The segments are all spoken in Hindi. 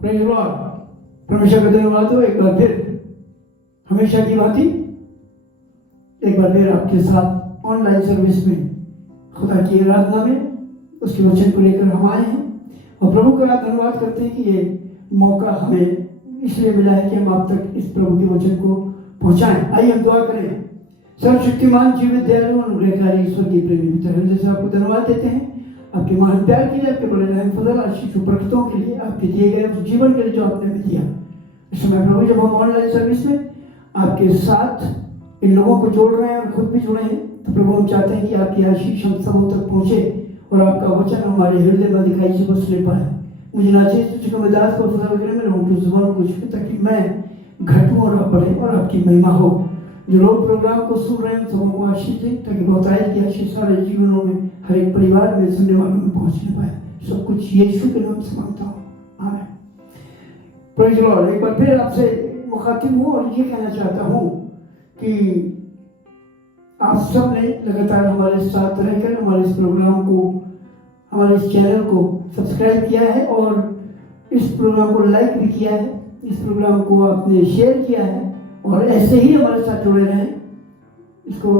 Praise Lord. परमेश्वर का धन्यवाद हो। एक बार फिर हमेशा की भांति एक बार फिर आपके साथ ऑनलाइन सर्विस में खुदा की आराधना में उसके वचन को लेकर हम आए हैं और प्रभु का धन्यवाद करते हैं कि ये मौका हमें इसलिए मिला है कि हम आप तक इस प्रभु के वचन को पहुंचाएं। आइए हम दुआ करें। सर्वशक्तिमान जीवित दयालु अनुग्रहकारी ईश्वर की प्रेमी पिता हृदय से आपको धन्यवाद देते हैं आपके महान प्यार के लिए, आपके बड़े रहम फजल आशीष उपरखतों के लिए, आपके दिए गए उस जीवन के लिए जो आपने हमें दिया। इस समय प्रभु जब हम ऑनलाइन सर्विस में आपके साथ इन लोगों को जोड़ रहे हैं और खुद भी जुड़े हैं तो प्रभु हम चाहते हैं कि आपकी आशीष हम सबों तक पहुंचे और आपका वचन हमारे हृदय में दिखाई से बसने पाए। मुझे ना चाहिए तुझको मैं दास को फजल करे मेरे होंठ जुबान को छू ताकि मैं घटूं और आप बढ़े और आपकी महिमा हो। जो लोग प्रोग्राम को सुन रहे हैं सबों को आशीष दें ताकि बहुतायत की आशीष सारे जीवनों में हर एक परिवार में सुनने वालों में पहुंचने पाए। सब कुछ यीशु के नाम से मांगता हूँ, आमीन। Praise the Lord. एक बार फिर आपसे मुखातिब हूँ और ये कहना चाहता हूँ कि आप सब ने लगातार हमारे साथ रहकर हमारे इस प्रोग्राम को, हमारे इस चैनल को सब्सक्राइब किया है और इस प्रोग्राम को लाइक भी किया है, इस प्रोग्राम को आपने शेयर किया है और ऐसे ही हमारे साथ जुड़े रहें, इसको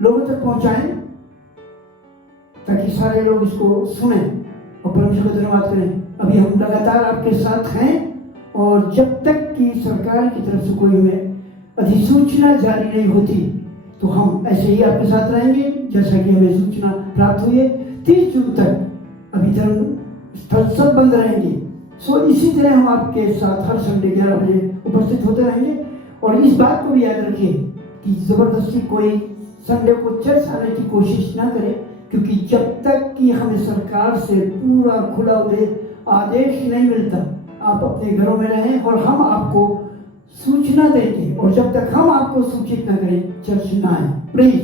लोगों तक पहुंचाएं ताकि सारे लोग इसको सुने और परमेश्वर का धन्यवाद करें। अभी हम लगातार आपके साथ हैं और जब तक कि सरकार की तरफ से कोई हमें अधिसूचना जारी नहीं होती तो हम ऐसे ही आपके साथ रहेंगे जैसा कि हमें सूचना प्राप्त हुई है। 30 जून तक अभी धर्म स्थल सब बंद रहेंगे। सो इसी तरह हम आपके साथ हर संडे 11 बजे उपस्थित होते रहेंगे और इस बात को भी याद रखिए कि जबरदस्ती कोई संडे को चर्च आने की कोशिश ना करे, क्योंकि जब तक कि हमें सरकार से पूरा खुला आदेश नहीं मिलता आप अपने घरों में रहें और हम आपको सूचना देंगे और जब तक हम आपको सूचित न करें चर्च ना आए। प्लीज,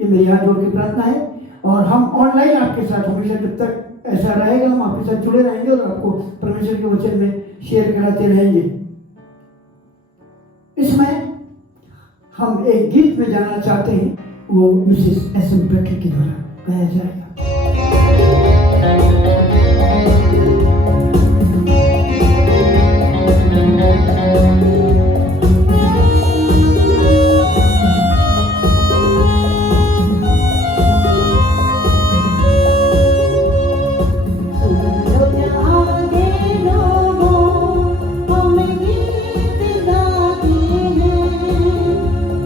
ये मेरी हाथ जोड़ के प्रार्थना है और हम ऑनलाइन आपके साथ हमेशा जब तक ऐसा रहेगा हम आपके साथ जुड़े रहेंगे और आपको परमेश्वर के वचन में शेयर कराते रहेंगे। इसमें हम एक गीत में जाना चाहते हैं, वो मिसेस एस.एम. बेकर के द्वारा गाया जाएगा।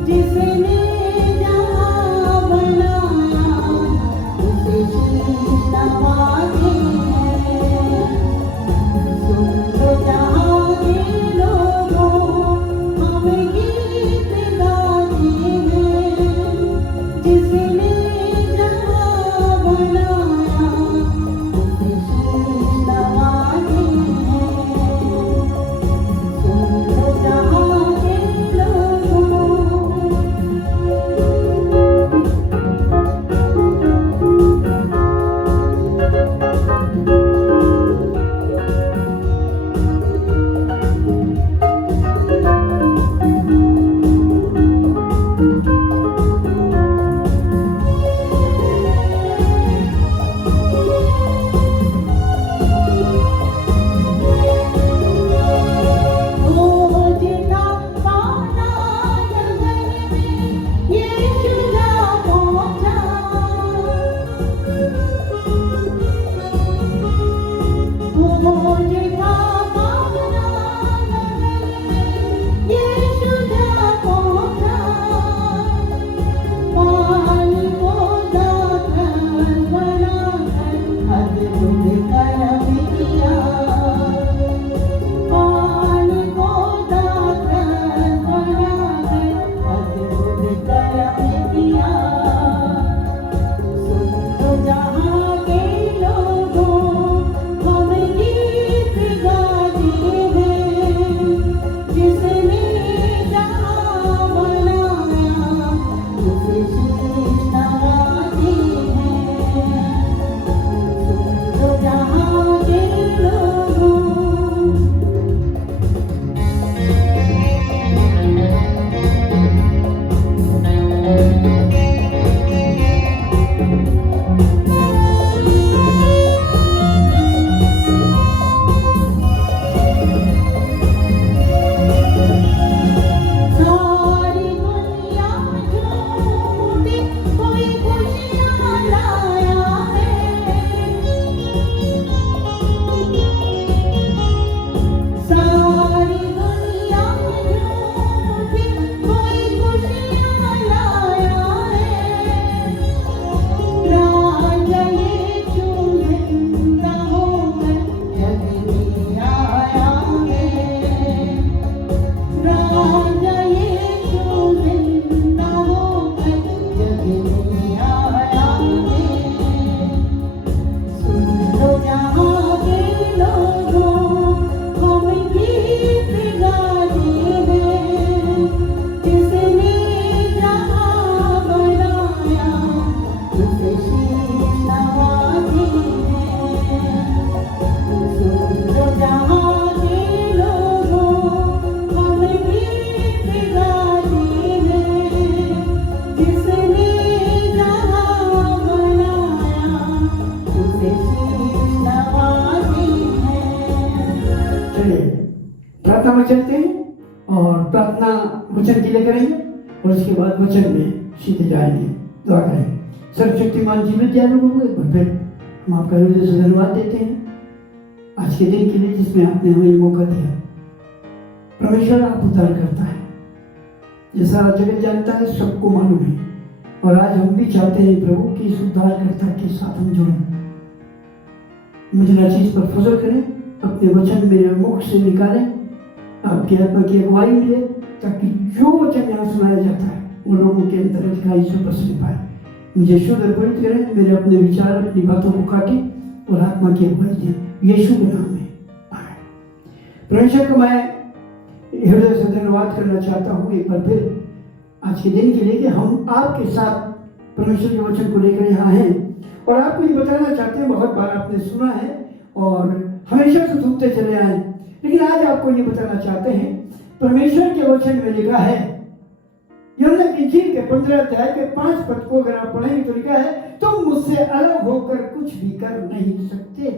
जिसने जहां बनाया चलिए प्रार्थना में चलते हैं और प्रार्थना वचन के लिए करेंगे और उसके बाद वचन में सीधे जाएंगे। दुआ करें। सर्वशक्तिमान जीवित दयालु प्रभु, एक बार फिर हम आपका हृदय से धन्यवाद देते हैं आज के दिन के लिए जिसमें आपने हमें मौका दिया। परमेश्वर आप उद्धार करता है, ये सारा जगत जानता है, सबको मालूम है, और आज हम भी चाहते हैं प्रभु कि इस उद्धारकर्ता के साथ हम जुड़ें। मुझे हर चीज पर फजल करें, अपने वचन मेरे मुख से निकालें, आपकी आत्मा की अगुवाई मिले, ताकि जो वचन यहाँ सुनाया जाता है उन लोगों के अंदर दिखाई से बसने पाए। मुझे शुद्ध अर्पित करें, मेरे अपने विचार अपनी बातों को काटें और आत्मा की अगुवाई दें, यीशु के नाम में आमीन। परमेश्वर को मैं हृदय से धन्यवाद करना चाहता हूँ एक बार फिर आज के दिन के लिए कि हम आपके साथ परमेश्वर के वचन को लेकर यहाँ हैं और आपको ये बताना चाहते हैं। बहुत बार आपने सुना है और हमेशा से सुनते चले आए, लेकिन आज आपको ये बताना चाहते हैं परमेश्वर के वचन में लिखा है, यूहन्ना की इंजील के 15 अध्याय के 5 पद को अगर आप पढ़ेंगे तो लिखा है, तुम मुझसे अलग होकर कुछ भी कर नहीं सकते।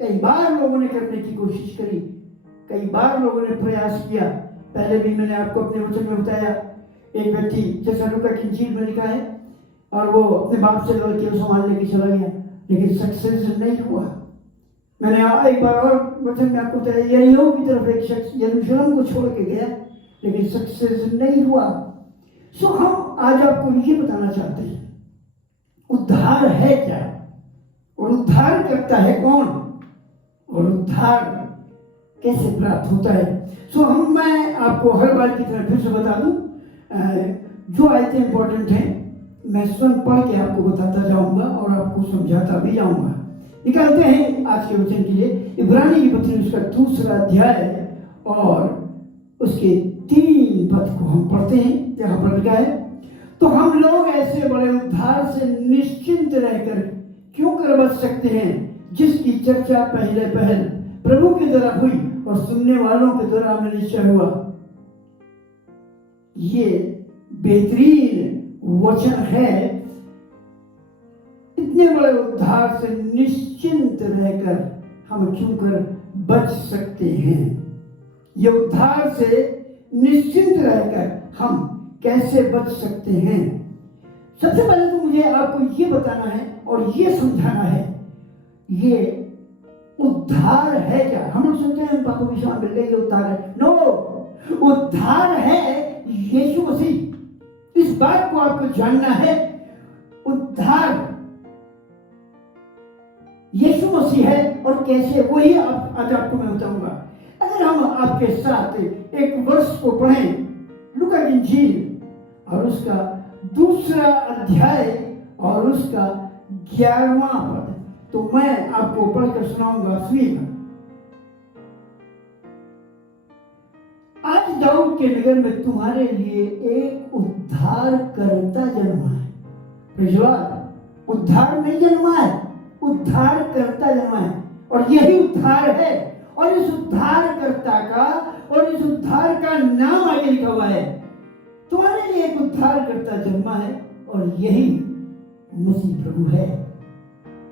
कई बार लोगों ने करने की कोशिश करी, कई बार लोगों ने प्रयास किया। पहले भी मैंने आपको अपने वचन में बताया, एक व्यक्ति जैसा लूका की इंजील में लिखा है और वो अपने बाप से लड़ के सामान लेके चला गया, लेकिन सक्सेस नहीं हुआ। मैंने एक बार और वचन में आपको बताया, यरीहो की तरफ एक शख्स यरूशलेम को छोड़ के गया, लेकिन सक्सेस नहीं हुआ। सो हम आज आपको ये बताना चाहते हैं उद्धार है क्या और उद्धार करता है कौन और उद्धार कैसे प्राप्त होता है। सो मैं आपको हर बार की तरह फिर से बता दूं, जो आयतें इंपॉर्टेंट हैं मैं स्वयं पढ़ के आपको बताता जाऊंगा और आपको समझाता भी जाऊंगा। निकालते हैं आज के वचन के लिए इब्रानी की पत्री उसका 2 अध्याय और उसके 3 पद को हम पढ़ते हैं। यहाँ पर लिखा है, तो हम लोग ऐसे बड़े उद्धार से निश्चिंत रहकर क्यों कर बच सकते हैं जिसकी चर्चा पहले पहल प्रभु के द्वारा हुई और सुनने वालों के द्वारा हमें निश्चय हुआ। ये बेहतरीन वचन है, इतने बड़े उद्धार से निश्चिंत रहकर हम क्यों कर बच सकते हैं। ये उद्धार से निश्चिंत रहकर हम कैसे बच सकते हैं। सबसे पहले तो मुझे आपको ये बताना है और ये समझाना है, ये उद्धार है क्या। हम लोग सुनते हैं पापों की क्षमा मिल गई, ये उद्धार है। नो, उद्धार है यीशु मसीह। इस बात को आपको जानना है, उद्धार यीशु मसीह है और कैसे, वही आज आपको मैं बताऊंगा। अगर हम आपके साथ एक वर्ष को पढ़ें लूका की इंजील और उसका 2 अध्याय और उसका 11वां पद, तो मैं आपको पढ़कर सुनाऊंगा। सुनिएगा, आज दाऊद के नगर में तुम्हारे लिए एक उद्धार करता जन्मा है। प्रभु, उद्धार नहीं जन्मा है, उद्धार करता जन्मा है और यही उद्धार है। और इस उद्धारकर्ता का और इस उद्धार का नाम आगे लिखा हुआ है, तुम्हारे लिए एक उद्धारकर्ता जन्मा है और यही मसीह प्रभु है।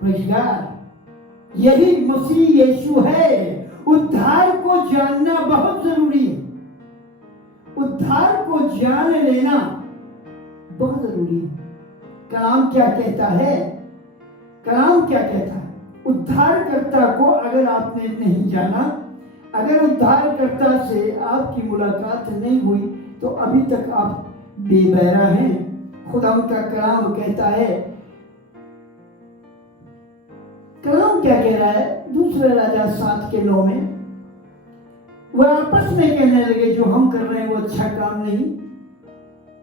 प्रेज़ गॉड, यही मसीह यीशु है। उद्धार को जानना बहुत जरूरी है, उद्धार को जान लेना बहुत जरूरी है। कलाम क्या कहता है, कलाम क्या कहता है, उद्धारकर्ता को अगर आपने नहीं जाना, अगर उद्धारकर्ता से आपकी मुलाकात नहीं हुई तो अभी तक आप बेबहरा हैं। खुदा उनका कलाम कहता है, कलाम क्या कह रहा है 2 राजा 7:9 में, वह आपस में कहने लगे जो हम कर रहे हैं वो अच्छा काम नहीं,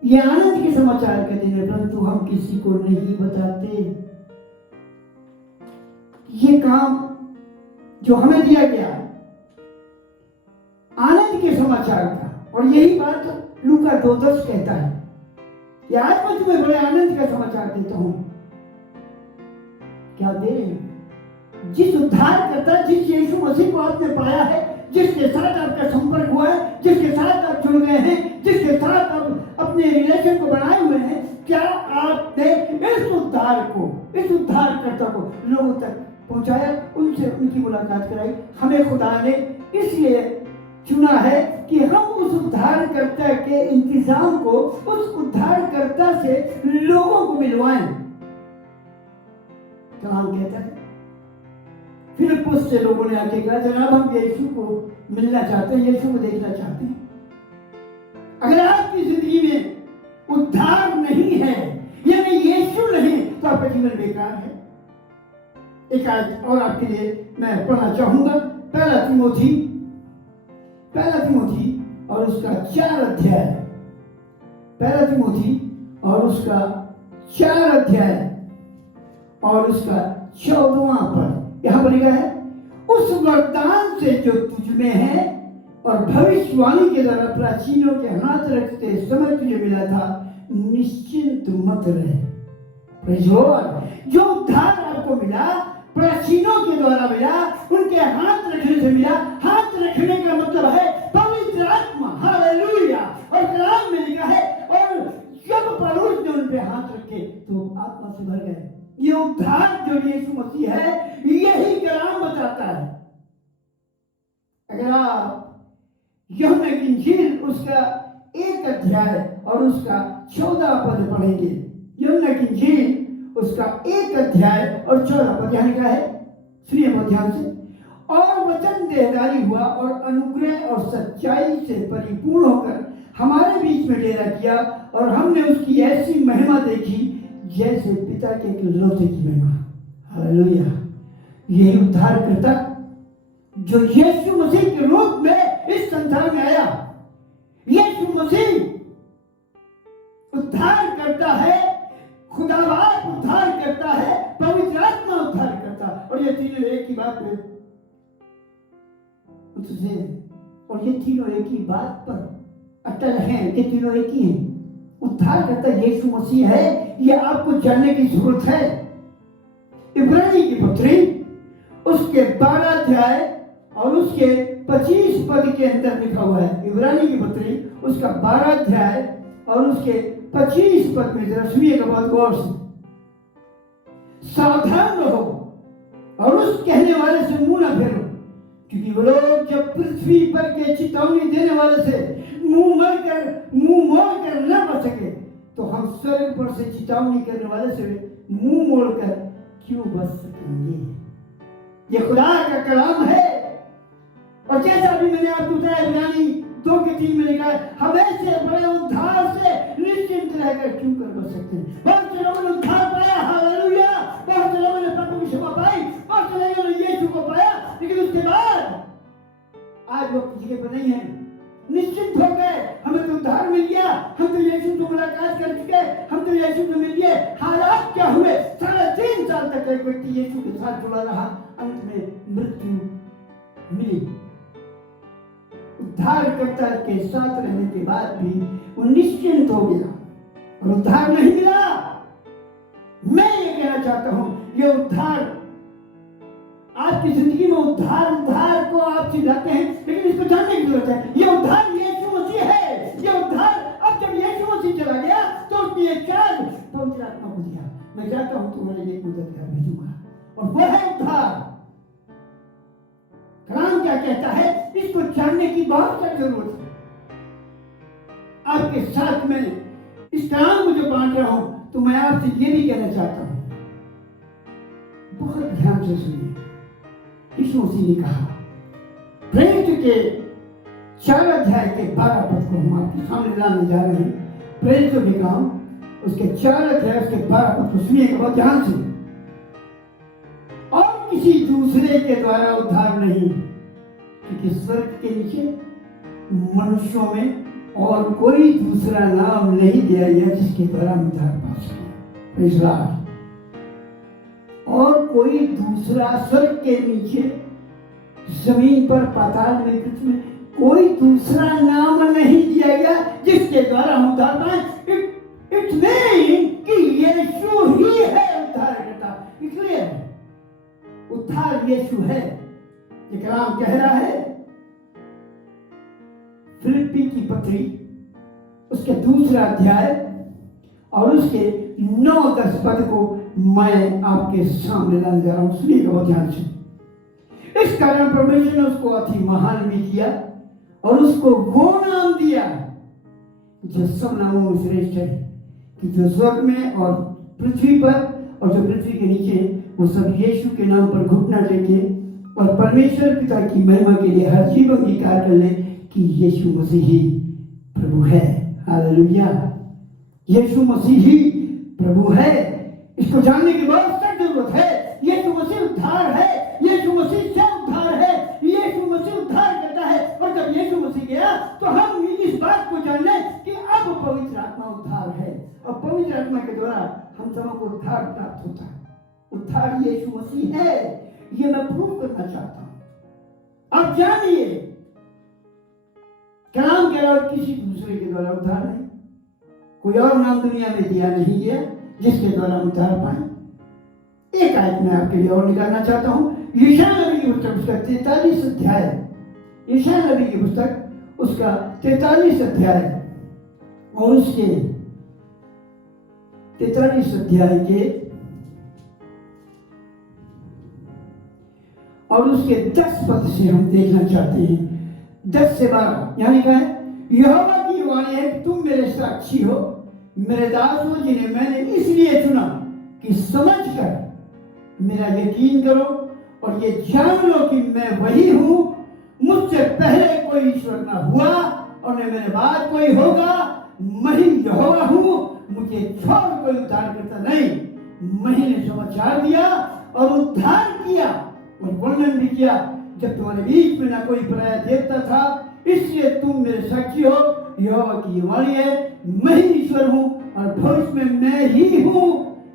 ये आनंद के समाचार के दिन है, परंतु हम किसी को नहीं बताते। ये काम जो हमें दिया गया आनंद के समाचार का, और यही बात लूका 2:10 कहता है कि आज मैं तुम्हें बड़े आनंद का समाचार देता हूं। क्या दे रहे हैं? जिस उद्धार करता, जिस यीशु मसीह को आपने पाया है, जिसके साथ आपका संपर्क हुआ है, जिसके साथ आप जुड़ गए हैं, जिसके साथ आप अपने रिलेशन को बनाए हुए हैं, क्या आपने इस उद्धार को, इस उद्धारकर्ता को लोगों तक पहुंचाया, उनसे उनकी मुलाकात कराई। हमें खुदा ने इसलिए चुना है कि हम उस उद्धारकर्ता के इंतजाम को, उस उद्धारकर्ता से लोगों को मिलवाएं। कलाम कहता है, फिलिप्पुस से लोगों ने आके कहा, जनाब हम यीशु को मिलना चाहते हैं, यीशु को देखना चाहते हैं। अगर आपकी जिंदगी में उद्धार नहीं है, यानी यीशु नहीं, तो आपका जीवन बेकार है। एक आयत और आपके लिए मैं पढ़ना चाहूंगा, पहला तिमोथी और उसका 4 अध्याय, पहला तिमोथी और उसका 4 अध्याय और उसका 14वां पद। यहां पर लिखा है, उस वरदान से जो तुझ में है और भविष्यवाणी के द्वारा प्राचीनों के हाथ रखते समय तुझे मिला था, निश्चिंत मत रहे। Praise Lord. जो उद्धार आपको मिला, प्राचीनों के द्वारा मिला, उनके हाथ रखने से मिला। हाथ रखने का मतलब है पवित्र आत्मा। हालेलुया। और कलाम में लिखा है, और जब पौलुस ने उन पे हाथ रखे तो आत्मा से भर गए। ये उद्धार जो यीशु मसीह है, यही कलाम बताता है। अगर आप यूहन्ना की इंजील उसका 1 अध्याय और उसका 14 पद पढ़ेंगे, यूहन्ना की इंजील उसका 1 अध्याय और 14 पद, यहाँ लिखा है, सुनिए बहुत ध्यान से। और वचन देहधारी हुआ और अनुग्रह और सच्चाई से परिपूर्ण होकर हमारे बीच में डेरा किया, और हमने उसकी ऐसी महिमा देखी जैसे पिता के इकलौते की महिमा। हालेलुया। यही उद्धारकर्ता जो यीशु मसीह के रूप में इस संसार में आया। यीशु मसीह उद्धार करता है, खुदा बाप उद्धार करता है, पवित्र आत्मा उद्धार करता। और ये तीनों एक ही बात पे और ये तीनों एक ही बात पर अटल हैं कि तीनों एक ही हैं। उद्धार करता यीशु मसीह है, ये आपको जानने की जरूरत है। इब्रानी की पत्री उसके 12 अध्याय और उसके 25 पद के अंदर लिखा हुआ है। इब्रानी की पत्री उसका 12 अध्याय और उसके 25 पद में, जरा सुनिएगा बहुत गौर से। सावधान रहो और उस कहने वाले से मुंह न फेरो, क्योंकि वो लोग जब पृथ्वी पर के चेतावनी देने वाले से मुंह मोड़ कर न बच सके, तो हम स्वर्ग पर से चेतावनी करने वाले से मुंह मोड़कर क्यों बच सकेंगे। ये खुदा का कलाम है। और जैसा भी मैंने आपको बताया, इब्रानी 2:3 में लिखा है, हम ऐसे बड़े उद्धार से निश्चिंत रहकर क्यों कर बच सकते हैं। बहुत से लोगों ने उद्धार पाया, हालेलुया। बहुत से लोगों ने प्रभु की सेवा पाई, बहुत से लोगों ने यीशु को पाया, लेकिन उसके बाद आज वो जगह पर नहीं है। निश्चिंत हो गए, हमें तो उद्धार मिल गया, हम तो यीशु से मुलाकात कर चुके, हम तो यीशु से मिल गए। हालात क्या हुए? 3.5 साल तक एक व्यक्ति यीशु के साथ जुड़ा रहा, अंत में मृत्यु मिली। उद्धारकर्ता के साथ रहने के बाद भी वो निश्चिंत हो गया और उद्धार नहीं मिला। मैं ये कहना चाहता हूं, ये उद्धार आपकी जिंदगी में उद्धार को आप चिल्लाते हैं, लेकिन इसको जानने की जरूरत है। ये उद्धार यीशु मसीह है। ये उद्धार अब जब यीशु मसीह चला गया तो उसने एक चार्ज पवित्र आत्मा को दिया, मैं चाहता हूं तुम्हारे लिए उद्धार भेजूंगा, और वो है उद्धार। कलाम क्या कहता है, इसको जानने की बहुत सारी जरूरत है। आपके साथ में इस कलाम को जो बांट रहा हूं, तो मैं आपसे ये भी कहना चाहता हूं, बहुत ध्यान से सुनिए। यीशु मसीह ने कहा, प्रेरित के 4 अध्याय के 12 पद को हम आपके सामने लाने जा रहे हैं। प्रेरित के काम उसके 4 अध्याय उसके 12 पद को सुनिएगा बहुत ध्यान से। और किसी दूसरे के द्वारा उद्धार नहीं, क्योंकि स्वर्ग के नीचे मनुष्यों में और कोई दूसरा नाम नहीं दिया गया जिसके द्वारा हम उद्धार पा सकें। Praise Lord. और कोई दूसरा स्वर्ग के नीचे, जमीन पर, पाताल में, पृथ्वी में कोई दूसरा नाम नहीं दिया गया जिसके द्वारा हम उद्धार पाएं। इट्स मीन कि यीशु ही है उद्धार करता। इसलिए उद्धार यीशु है। ये कलाम कह रहा है, फिलिप्पी की पत्री उसके 2 अध्याय और उसके 9-10 पद को मैं आपके सामने लाने जा रहा हूं। सुनिएगा बहुत ध्यान से। इस कारण परमेश्वर ने उसको अति महान भी किया और उसको वो नाम दिया जो सब नामों में श्रेष्ठ है, कि जो स्वर्ग में और पृथ्वी पर और जो पृथ्वी के नीचे, वो सब यीशु के नाम पर घुटना टेके और परमेश्वर पिता की महिमा के लिए हर जीव अंगीकार कर ले कि यीशु मसीह ही प्रभु है। हालेलुया। यीशु मसीह ही प्रभु है। इसको जानने की बहुत सख्त जरूरत है। यीशु मसीह उद्धार है। यीशु मसीह से उद्धार है। यीशु मसीह उद्धार करता है। और जब यीशु मसीह गया तो हम इस बात को जान लें कि अब पवित्र आत्मा उद्धार है। अब पवित्र आत्मा के द्वारा हम सबों को उद्धार प्राप्त होता है। उद्धार यीशु मसीह है। ये मैं प्रूव करना चाहता हूं। आप जानिए, कलाम के अलावा किसी दूसरे के द्वारा उद्धार नहीं, कोई और नाम दुनिया में दिया नहीं गया जिसके द्वारा उद्धार पाए। एक आयत में आपके लिए और निकालना चाहता हूं। यशायाह नबी की पुस्तक उसका 43 अध्याय, यशायाह नबी की पुस्तक उसका 43 अध्याय और उसके 43 अध्याय के और उसके 10 पद से हम देखना चाहते हैं। 10 से 12 यानी क्या है? यहोवा की वाणी है, तुम मेरे साक्षी हो, मेरे दास हो जिन्हें मैंने इसलिए चुना कि समझकर मेरा यकीन करो और ये जान लो कि मैं वही हूं। मुझसे पहले कोई ईश्वर ना हुआ और न मेरे बाद कोई होगा। मैं ही यहोवा हूं, मुझे छोड़ कोई उद्धार करता नहीं। मैंने समाचार दिया और उद्धार किया और वर्णन भी किया जब तुम्हारे बीच में ना कोई पराया देवता था, इसलिए तुम मेरे साक्षी हो। यहोवा की वाणी है, मैं ही ईश्वर हूं और भविष्य में मैं ही हूं।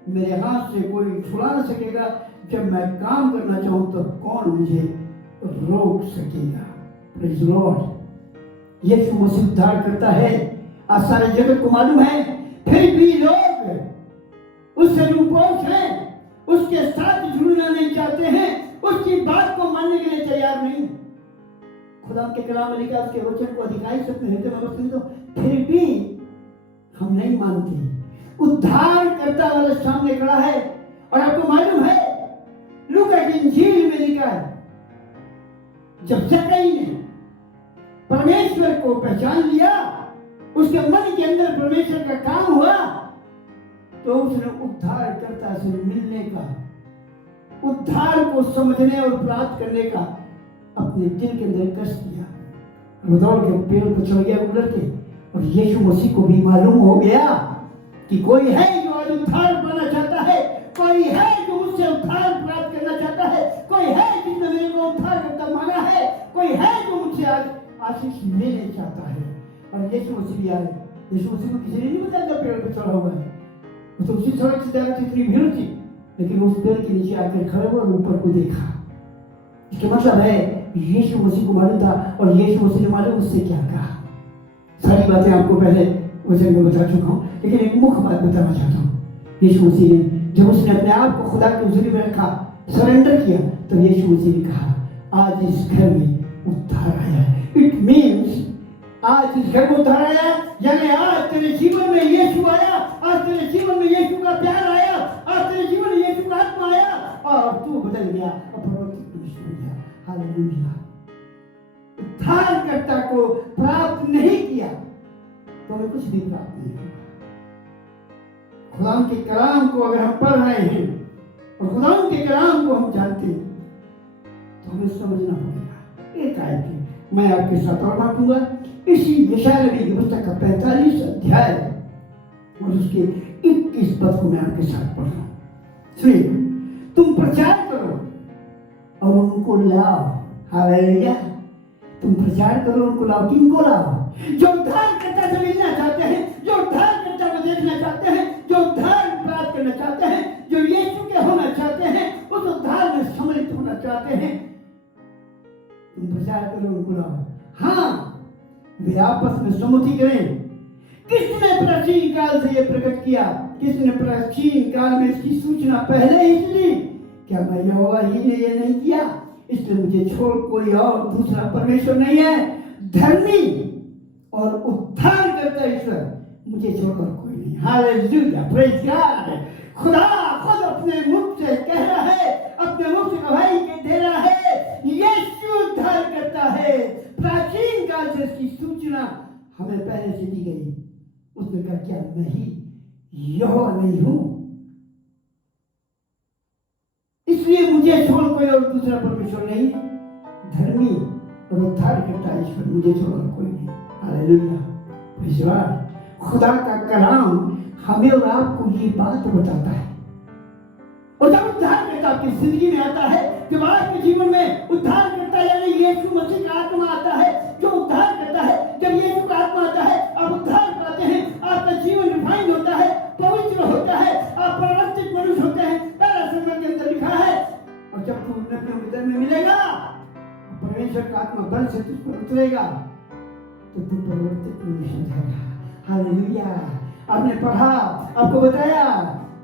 मेरे हाथ से कोई छुड़ा न सकेगा। जब मैं काम करना चाहूं तो कौन मुझे रोक सकेगा? Praise Lord. यीशु मसीह उद्धार करता है। आज सारे जगत को मालूम है, फिर भी लोग उससे रूपोष हैं, उसके साथ जुड़ना नहीं चाहते हैं, उसकी बात को मानने के लिए तैयार नहीं। खुदा के कलाम में लिखा, उसके वचन को अधिकाई से अपने हृदय में बसने दो, फिर भी हम नहीं मानते। उद्धार करता वाला सामने खड़ा है। और आपको मालूम है, लूका की इंजील में लिखा है, जब जक्कई ने परमेश्वर को पहचान लिया, उसके मन के अंदर परमेश्वर का काम हुआ, तो उसने उद्धार करता से मिलने का, उद्धार को समझने और प्राप्त करने का अपने दिल के अंदर कष्ट किया। दौड़ के पेड़ पर चढ़ गया उतर के, और यीशु मसीह को भी मालूम हो गया कि कोई है जो आज उद्धार पाना चाहता है, कोई है जो मुझसे उद्धार प्राप्त करना चाहता है, कोई है जिसने मेरे को उद्धार करता मांगा है, कोई है जो मुझसे आज आशीष लेने चाहता है। और यीशु मसीह भी आए। यीशु मसीह को किसी ने नहीं बताया था पेड़ पर चढ़ा हुआ है। तो उसी सड़क से जाकर इतनी भीड़ थी, लेकिन उस पेड़ के नीचे आकर खड़े हुए और ऊपर को देखा। इसका मतलब है यीशु मसीह को मालूम था और यीशु मसीह ने मालूम उससे क्या कहा। सारी बातें आपको पहले वचन में बता चुका हूँ, लेकिन एक मुख्य बात बताना चाहता हूँ। यीशु मसीह ने जब उसने अपने आप को खुदा के हुजूरी में रखा, सरेंडर किया, तो यीशु मसीह ने कहा, आज इस घर में उद्धार आया है। इट मीन्स आज इस घर में उद्धार आया, यानी आज तेरे जीवन में यीशु आया, आज तेरे जीवन में यीशु का प्यार आया, आज तेरे जीवन में यीशु का आत्मा आया और तू बदल गया और परिवर्तित हो गया। हालेलुया। उद्धारकर्ता को प्राप्त नहीं किया तो हमें कुछ भी प्राप्त नहीं होगा। खुदा के कलाम को अगर हम पढ़ रहे हैं और खुदा के कलाम को हम जानते हैं तो हमें समझना पड़ेगा। एक आयत है, मैं आपके साथ और बांटूंगा इसी यशायाह नबी की पुस्तक का 45 अध्याय और उसके 21 पद को मैं आपके साथ पढ़ रहा हूं। सुनिए, तुम प्रचार करो और उनको लाओ। हालेलुया। तुम प्रचार करो, उनको लाओ। किनको लाओ? जो उद्धारकर्ता से मिलना चाहते हैं, जो उद्धारकर्ता को देखना चाहते हैं, जो उद्धार प्राप्त करना चाहते हैं, जो यीशु के होना चाहते हैं, उस उद्धार में सम्मिलित होना चाहते हैं। तुम प्रचार करो, उनको लाओ। हाँ, वे आपस में सम्मति करें। किसने प्राचीन काल से यह प्रकट किया? किसने प्राचीन काल में इसकी सूचना पहले ही दी? क्या मैं यहोवा ही ने यह नहीं किया? इसलिए मुझे छोड़ कोई और दूसरा परमेश्वर नहीं है। धर्मी और उद्धार करता ईश्वर मुझे छोड़कर कोई नहीं। Hallelujah, praise God. खुदा खुद अपने मुख से कह रहा है, अपने मुख से गवाही दे रहा है, यीशु उद्धार करता है। प्राचीन काल से इसकी सूचना हमें पहले से दी गई। उसने कहा क्या मैं ही यहोवा नहीं हूं? इसलिए मुझे छोड़ कोई और दूसरा परमेश्वर नहीं, धर्मी और उद्धार करता ईश्वर मुझे छोड़ कोई नहीं। हालेलुया, विश्वास। खुदा का कलाम हमें और आपको ये बात बताता है। और जब उद्धार करता आपकी जिंदगी में आता है, जब आपके जीवन में उद्धार करता है, यानी यीशु मसीह का आत्मा आता है जो उद्धार करता है, जब यीशु का आत्मा आता है आप उद्धार पाते हैं, आपका जीवन रिफाइंड होता है, पवित्र होता है, आप परिवर्तित मनुष्य होते हैं। पहला समय के अंदर लिखा है, और जब तू अपने मित्र में मिलेगा, परमेश्वर का आत्मा बल से तुझ पर उतरेगा, तो तू परिवर्तित मनुष्य हो जाएगा। हालेलुया। आपने पढ़ा, आपको बताया,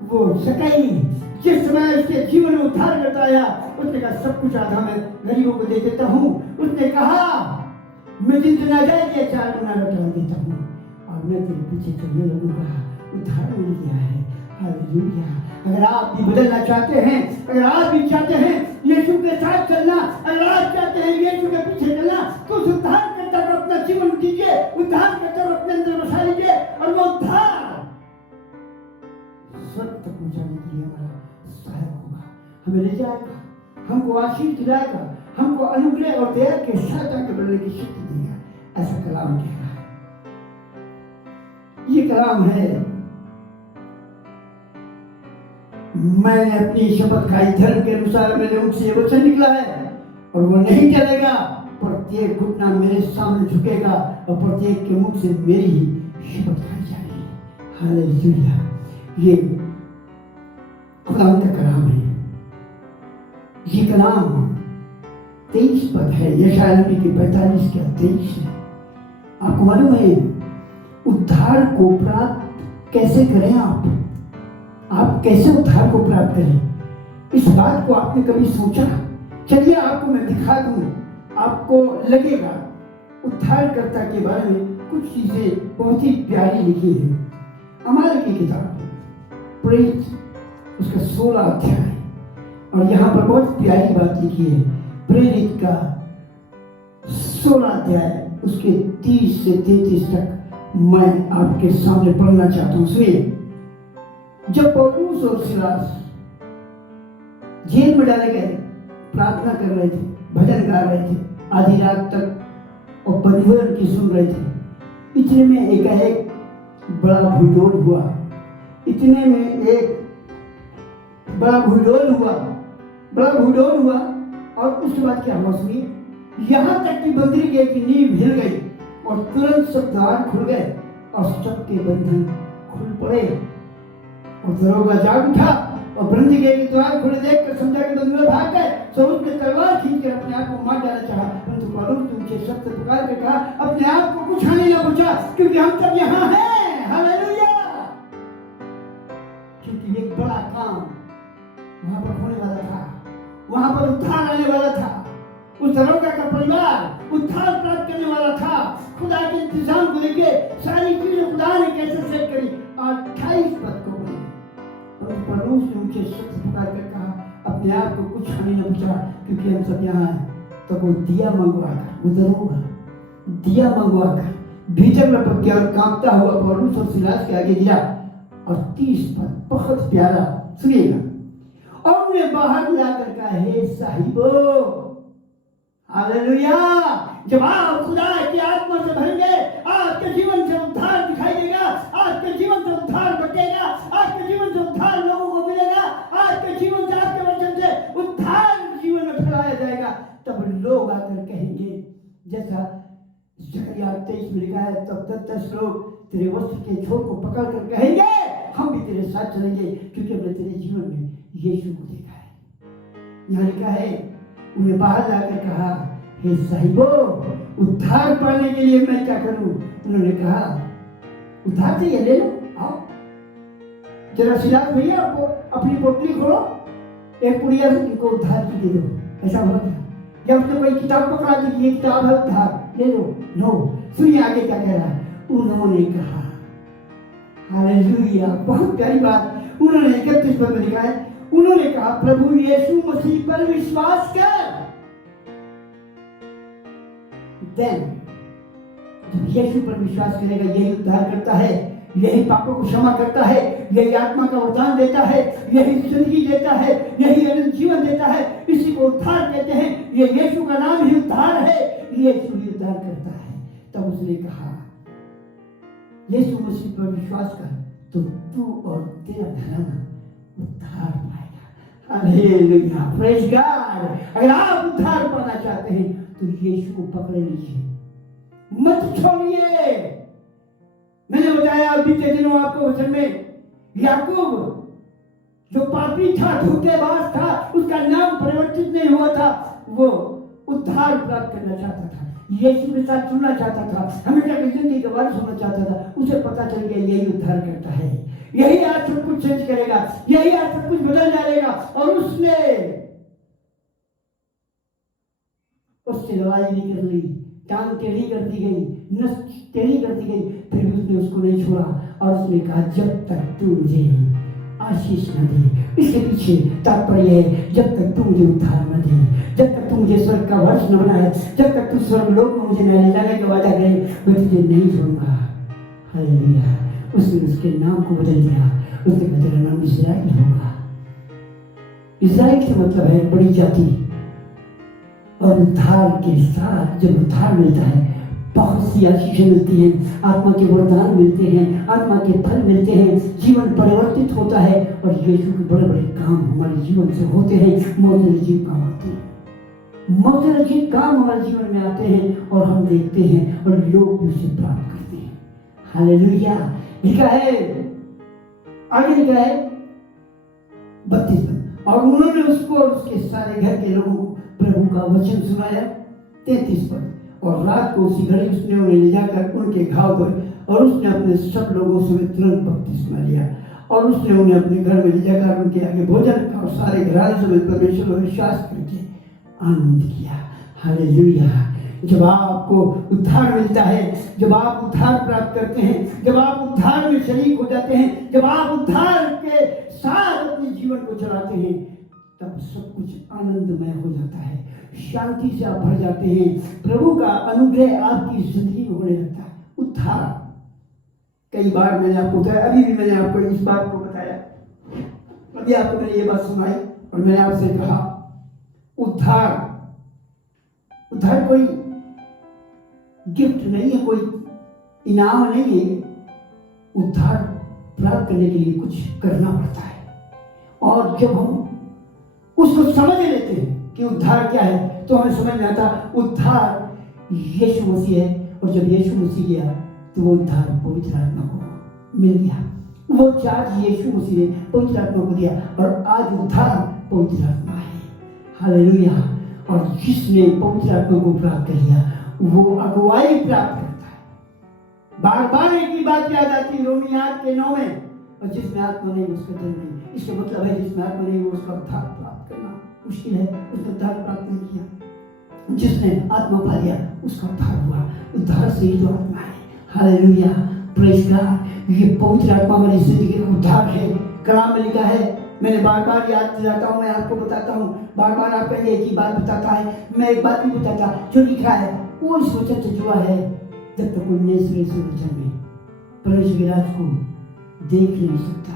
वो शकाई जिस समय उसके जीवन में उद्धार करता आया, उसने कहा सब कुछ आधा मैं गरीबों को दे देता हूँ। उसने कहा मैं जितना जाएगी 4 गुना लौटा देता हूँ और मैं तेरे पीछे चलने लगूंगा। उद्धार मिल गया है। हालेलुया। अगर आप भी बदलना चाहते हैं, अगर आप भी चाहते हैं यीशु के साथ चलना, अगर आप चाहते हैं यीशु के पीछे चलना, तो उद्धार करता को अपना जीवन दीजिए, उद्धार करता को अपने अंदर बसा लीजिए, और वो उद्धार स्वर्ग तक पहुंचाने के लिए हमारा सहायक होगा, हमें ले जाएगा, हमको आशीष दिलाएगा, हमको अनुग्रह और दया के साथ आगे बढ़ने की शक्ति देगा। ऐसा कलाम कह रहा है। ये कलाम है, मैंने अपनी शपथ खाई, धर्म के अनुसार मेरे मुख से वचन निकला है और वो नहीं चलेगा। प्रत्येक घुटना मेरे सामने झुकेगा और प्रत्येक के मुख से मेरी ही शपथ खाई जाएगी। हालेलुया। ये खुदा का कलाम है। ये कलाम 23 पद है, यशायाह नबी के 45 का 23 है। आपको मालूम है उद्धार को प्राप्त कैसे करें? आप कैसे उद्धार को प्राप्त करें? इस बात को आपने कभी सोचा? चलिए आपको मैं दिखा दूं। आपको लगेगा उद्धारकर्ता के बारे में कुछ चीजें बहुत ही प्यारी लिखी है। अमाल की किताब प्रेरित उसका 16 अध्याय, और यहाँ पर बहुत प्यारी बात लिखी है। प्रेरित का 16 अध्याय उसके 30 से 33 तक मैं आपके सामने पढ़ना चाहता हूँ। सुनिए। जब पौलुस और सिलास जेल में डाले गए, प्रार्थना कर रहे थे, भजन गा रहे थे आधी रात तक और परिवहन की सुन रहे थे, इतने में एकाएक बड़ा भूडोल हुआ। इतने में एक बड़ा भूडोल हुआ और उसके बाद क्या हुआ? सुनिए। यहाँ तक कि बंदरी गेट की नींव हिल गई और तुरंत सब द्वार खुल गए और सबके बंधन खुल पड़े और दरोगा जाग उठा और बंदी गेट के द्वार खुले देखकर समझा कि बंदी भाग गए। सब उसके तलवार खींचकर अपने आप को मार डालना चाहा, परंतु पौलुस ने उनसे शब्द पुकार के कहा, अपने आप को कुछ हानि न पहुंचा, क्योंकि हम सब यहाँ हैं। हालेलुया। क्योंकि एक बड़ा काम वहां पर होने वाला था, वहां पर उद्धार आने वाला था। उस दरोगा का परिवार उद्धार प्राप्त करने वाला था। खुदा के इंतजाम को लेके सारी चीजें खुदा ने कैसे सेट करी। 28 पद को बोले, पौलुस ने उनसे शब्द पुकार कर कहा, अपने आप को कुछ हानि न पहुंचा, क्योंकि हम सब यहाँ हैं। तो वो दिया मंगवाकर, वो दरोगा दिया मंगवाकर भीतर में पक गया और कांपता हुआ पौलुस और सिलास के आगे गिरा। और 30 पद बहुत प्यारा, सुनिएगा। और उन्हें बाहर लाकर कहा, हे साहिबो, हालेलुया। जब आप खुदा की आत्मा से भरेंगे, आपके जीवन से उद्धार दिखाई देगा, आपके जीवन से उद्धार बटेगा, आपके जीवन से उद्धार लोगों को मिलेगा, आपके जीवन से, आपके वचन से उद्धार जीवन में फैलाया जाएगा। तब लोग आकर कहेंगे, जैसा ज़करिया 23 में लिखा है, तब 10 लोग तेरे वस्त्र के छोर को पकड़ कर कहेंगे, हम भी तेरे साथ चलेंगे, क्योंकि हमने तेरे जीवन में यीशु को देखा है। यहाँ लिखा है, उन्हें बाहर लाकर कहा, हे साहिबो, उद्धार पाने के लिए मैं क्या करूं? उन्होंने कहा, उद्धार चाहिए, ले लो, आओ जरा सिलास भैया अपनी पोटली खोलो, एक पुड़िया से इनको उद्धार की दे दो। ऐसा हुआ था। या उसने कोई किताब पकड़ा दी, ये किताब है उद्धार, ले लो। नो, सुनिए आगे क्या कह रहा है। उन्होंने कहा, हालेलुया, बहुत प्यारी बात। उन्होंने 31 पद में लिखा है, उन्होंने कहा प्रभु यीशु मसीह पर विश्वास कर। Then, जब यीशु पर विश्वास करेगा, यही उद्धार करता है, यही पापों को क्षमा करता है, यही आत्मा का वरदान देता है, यही जिंदगी देता है, यही अनंत जीवन देता है। इसी को उद्धार कहते हैं। ये यीशु का नाम ही उद्धार है, यीशु ही उद्धार करता है। तब उसने कहा यीशु मसीह पर विश्वास कर तो तू और तेरा धर्म उद्धार पाएगा। Hallelujah, praise God. अगर आप उद्धार पाना चाहते हैं तो यीशु को पकड़े लीजिए, मत छोड़िए। मैंने बताया बीते दिनों आपको वचन में, याकूब जो पापी था, धोखेबाज था, उसका नाम परिवर्तित नहीं हुआ था, वो उद्धार प्राप्त करना चाहता था, यीशु के साथ जुड़ना चाहता था, हमेशा की जिंदगी का वारिस होना चाहता था। उसे पता चल गया यही उद्धार करता है, यही आज सब कुछ चेंज करेगा, यही आज सब कुछ बदल जाएगा। और उसने उससे लड़ाई भी कर ली, टांग टेढ़ी कर दी गई, नस टेढ़ी कर दी गई, फिर भी उसने उसको नहीं छोड़ा। और उसने कहा जब तक तू मुझे आशीष न दे। इसके पीछे तात्पर्य है, जब तक तू मुझे उद्धार न दे, जब तक तू मुझे स्वर्ग का वंश न बनाए, जब तक तू स्वर्ग लोक में मुझे न ले जाने का वादा करे, मैं तुझे नहीं छोड़ूंगा। हालेलुया। उसने उसके नाम को बदल दिया, उसने कहा तेरा नाम इस्राएल होगा। इस्राएल से मतलब है बड़ी जाति। और उद्धार के साथ जब उद्धार मिलता है, बहुत सी आशीषें मिलती हैं, आत्मा के वरदान मिलते हैं, आत्मा के फल मिलते हैं, जीवन परिवर्तित होता है। और यीशु के बड़े बड़े काम हमारे जीवन से होते हैं, मौजूद अजीब काम आते हैं, मौजूद अजीब काम हमारे जीवन में आते हैं और हम देखते हैं और लोग भी उसे प्राप्त करते हैं। हालेलुया। लिखा है, आगे लिखा है 32 में, और उन्होंने उसको और उसके सारे घर के लोगों को प्रभु का वचन सुनाया। 33 पद, और रात को उसी घड़ी उसने उन्हें ले जाकर उनके घाव धोए, और उसने अपने सब लोगों से तुरंत बपतिस्मा लिया, और उसने उन्हें अपने घर में ले जाकर उनके आगे भोजन रखा और सारे घराने समेत परमेश्वर में विश्वास करके आनंद किया। हालेलुया। जब आपको उद्धार मिलता है, जब आप उद्धार प्राप्त करते हैं, जब आप उद्धार में शरीक हो जाते हैं, जब आप उद्धार के साथ अपने जीवन को चलाते हैं, तब सब कुछ आनंदमय हो जाता है, शांति से आप भर जाते हैं, प्रभु का अनुग्रह आपकी जिंदगी में होने लगता है। उद्धार, कई बार मैंने आपको बताया, अभी भी मैंने आपको इस बात को बताया, अभी आपको मैंने ये बात सुनाई और मैंने आपसे कहा उद्धार कोई गिफ्ट नहीं है, कोई इनाम नहीं है। उद्धार प्राप्त करने के लिए कुछ करना पड़ता है। और जब हम उसको समझ लेते हैं कि उद्धार क्या है, तो हमें समझ में आता उद्धार यीशु मसीह है। और जब यीशु मसीह गया तो वो उद्धार पवित्र आत्मा को मिल गया, वो चार्ज यीशु मसीह ने पवित्र आत्मा को दिया, और आज उद्धार पवित्र आत्मा है। हालेलुया। और जिसने पवित्र आत्मा को प्राप्त कर लिया वो अगुवाई प्राप्त करता है। बार बार एक ही बात याद आती, रोमी 8 के 9 में, और जिसमें आत्मा नहीं उसका जन्म नहीं। इसका मतलब है जिसमें आत्मा नहीं वो उसका उद्धार प्राप्त करना मुश्किल है, उसका उद्धार प्राप्त नहीं किया। जिसने आत्मा पा लिया उसका उद्धार हुआ। उद्धार से ही तो आत्मा है। Hallelujah, praise God. ये पवित्र आत्मा हमारी जिंदगी का उद्धार है। कलाम में लिखा है, मैंने बार बार याद दिलाता हूँ, मैं आपको बताता हूँ, बार बार आपको एक ही बात बताता है, मैं एक बात भी बताता, जो लिखा है वो इस वचन से जुड़ा है। जब तक कोई नए सिरे से वचन में परमेश्वर के राज को देख नहीं सकता,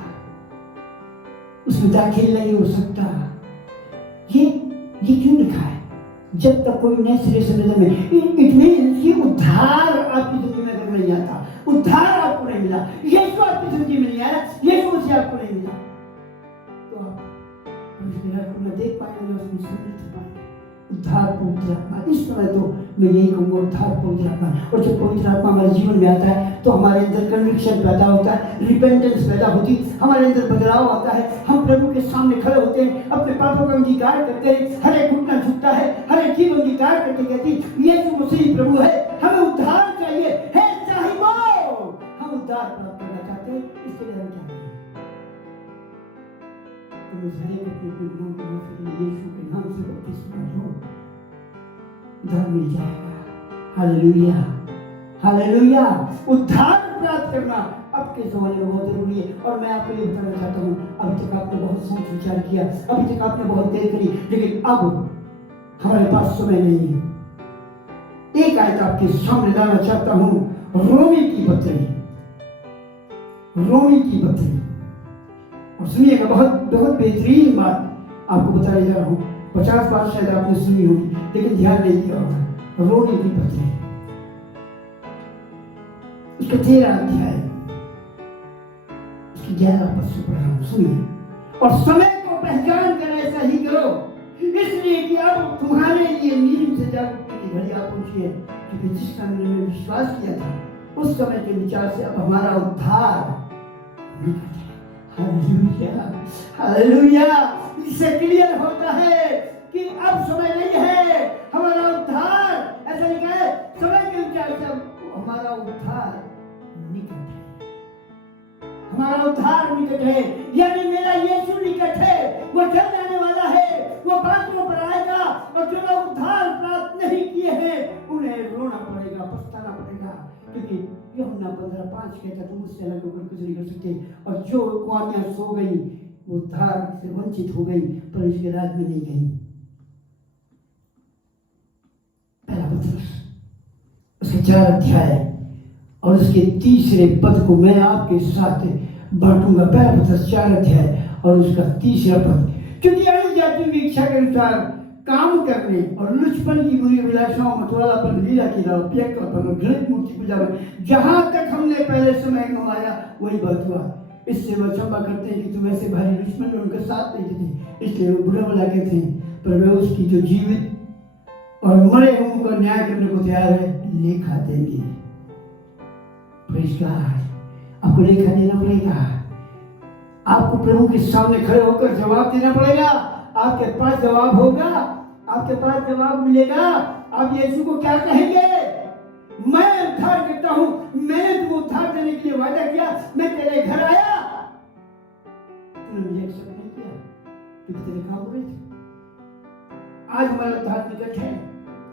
उसमें दाखिल नहीं हो सकता। ये क्यों लिखा है? जब तक कोई नए सिरे से नजर में, इट मींस ये उद्धार आपकी जिंदगी में अगर नहीं आता, उद्धार आपको नहीं मिला, यीशु आपकी जिंदगी में नहीं आया, यीशु से आपको नहीं मिला, तो आप परमेश्वर के राज को न देख पाएंगे, उसमें सम्मिलित हो पाएंगे। उद्धार पवित्र आत्मा, इस समय तो मैं यही कहूँगा, उद्धार पवित्र आत्मा। और जब पवित्र आत्मा हमारे जीवन में आता है तो हमारे अंदर कन्विक्शन पैदा होता है, रिपेंटेंस पैदा होती है, हमारे अंदर बदलाव आता है। हम प्रभु के सामने खड़े होते हैं, अपने पापों का अंगीकार करते हैं, हर एक घुटना झुकता है, हर एक जीव अंगीकार करते कहती यीशु मसीह प्रभु है, हमें उद्धार चाहिए है, चाहे वो हम उद्धार प्राप्त करना चाहते हैं। इसके लिए हम क्या करें? तो अपने गुनाहों की माफी के लिए यीशु के नाम से बपतिस्मा लो, उद्धार मिल जाएगा। Hallelujah, hallelujah. उद्धार प्राप्त करना आपके ज़माने में बहुत ज़रूरी है। और मैं आपको ये बताना चाहता हूँ, अभी तक आपने बहुत सोच विचार किया, अभी तक आपने बहुत देर करी, लेकिन अब हमारे पास समय नहीं है। एक आयत आपके सामने लाना चाहता हूँ, रोमी की पत्री, रोमी की पत्री। और सुनिएगा, बहुत बहुत बेहतरीन बात आपको बताने जा रहा हूँ। 50 बार शायद आपने सुनी होगी, लेकिन ध्यान नहीं दिया होगा। रोमी की पत्री, उसका 13 अध्याय, उसकी 11 पद से पढ़ रहा हूँ, सुनिए। और समय को पहचान कर ऐसा ही करो, इसलिए कि अब तुम्हारे लिए नींद से जागने की घड़ी आ पहुंची है, क्योंकि जिस समय में विश्वास किया था उस समय के विचार से अब हमारा उद्धार निकट है। Hallelujah, hallelujah. इससे क्लियर होता है कि अब समय नहीं है, हमारा उद्धार, ऐसा लिखा है, समय के विचार से अब हमारा उद्धार निकट है, हमारा उद्धार निकट है। यानी मेरा यीशु निकट है, वो चल जाने वाला है, वो बादलों पर आएगा, और जो लोग उद्धार प्राप्त नहीं किए हैं उन्हें रोना पड़ेगा, पछताना पड़ेगा, क्योंकि यूहन्ना 15:5 कहता, तुम मुझसे अलग होकर कुछ नहीं कर सकते। और जो कुआनियां सो गई वो उद्धार से वंचित हो गई, परमेश्वर के राज में नहीं गई। पहला पत्रस उसके 4 अध्याय और उसके 3 पद को मैं आपके साथ बांटूंगा। पहला पत्रस 4 अध्याय और उसका 3 पद। क्योंकि अन्य जातियों की इच्छा के अनुसार काम करने और लुचपन की बुरी अभिलाषाओं, मतवालापन, लीला कीड़ा, पियक्कड़पन और घृणित मूर्ति पूजा में जहां तक हमने पहले समय गंवाया वही बात हुआ। इससे वह क्षमा करते हैं कि तुम ऐसे भारी दुश्मन में उनके साथ नहीं थे, इसलिए वो बुरा भला कहते हैं, पर वे उसकी जो जीवित और मरे हुओं का न्याय करने को तैयार है लेखा देंगे। Praise God. आपको लेखा देना पड़ेगा, आपको प्रभु के सामने खड़े होकर जवाब देना पड़ेगा। आपके पास जवाब होगा, आपके पास जवाब मिलेगा। आप यीशु को क्या कहेंगे? मैं उद्धार करता हूं, मैंने तुमको उद्धार देने के लिए वादा किया, मैं तेरे घर आया, तूने मुझे एक्सेप्ट नहीं किया क्योंकि तेरे काम बुरे थे। आज हमारा उद्धार निकट है।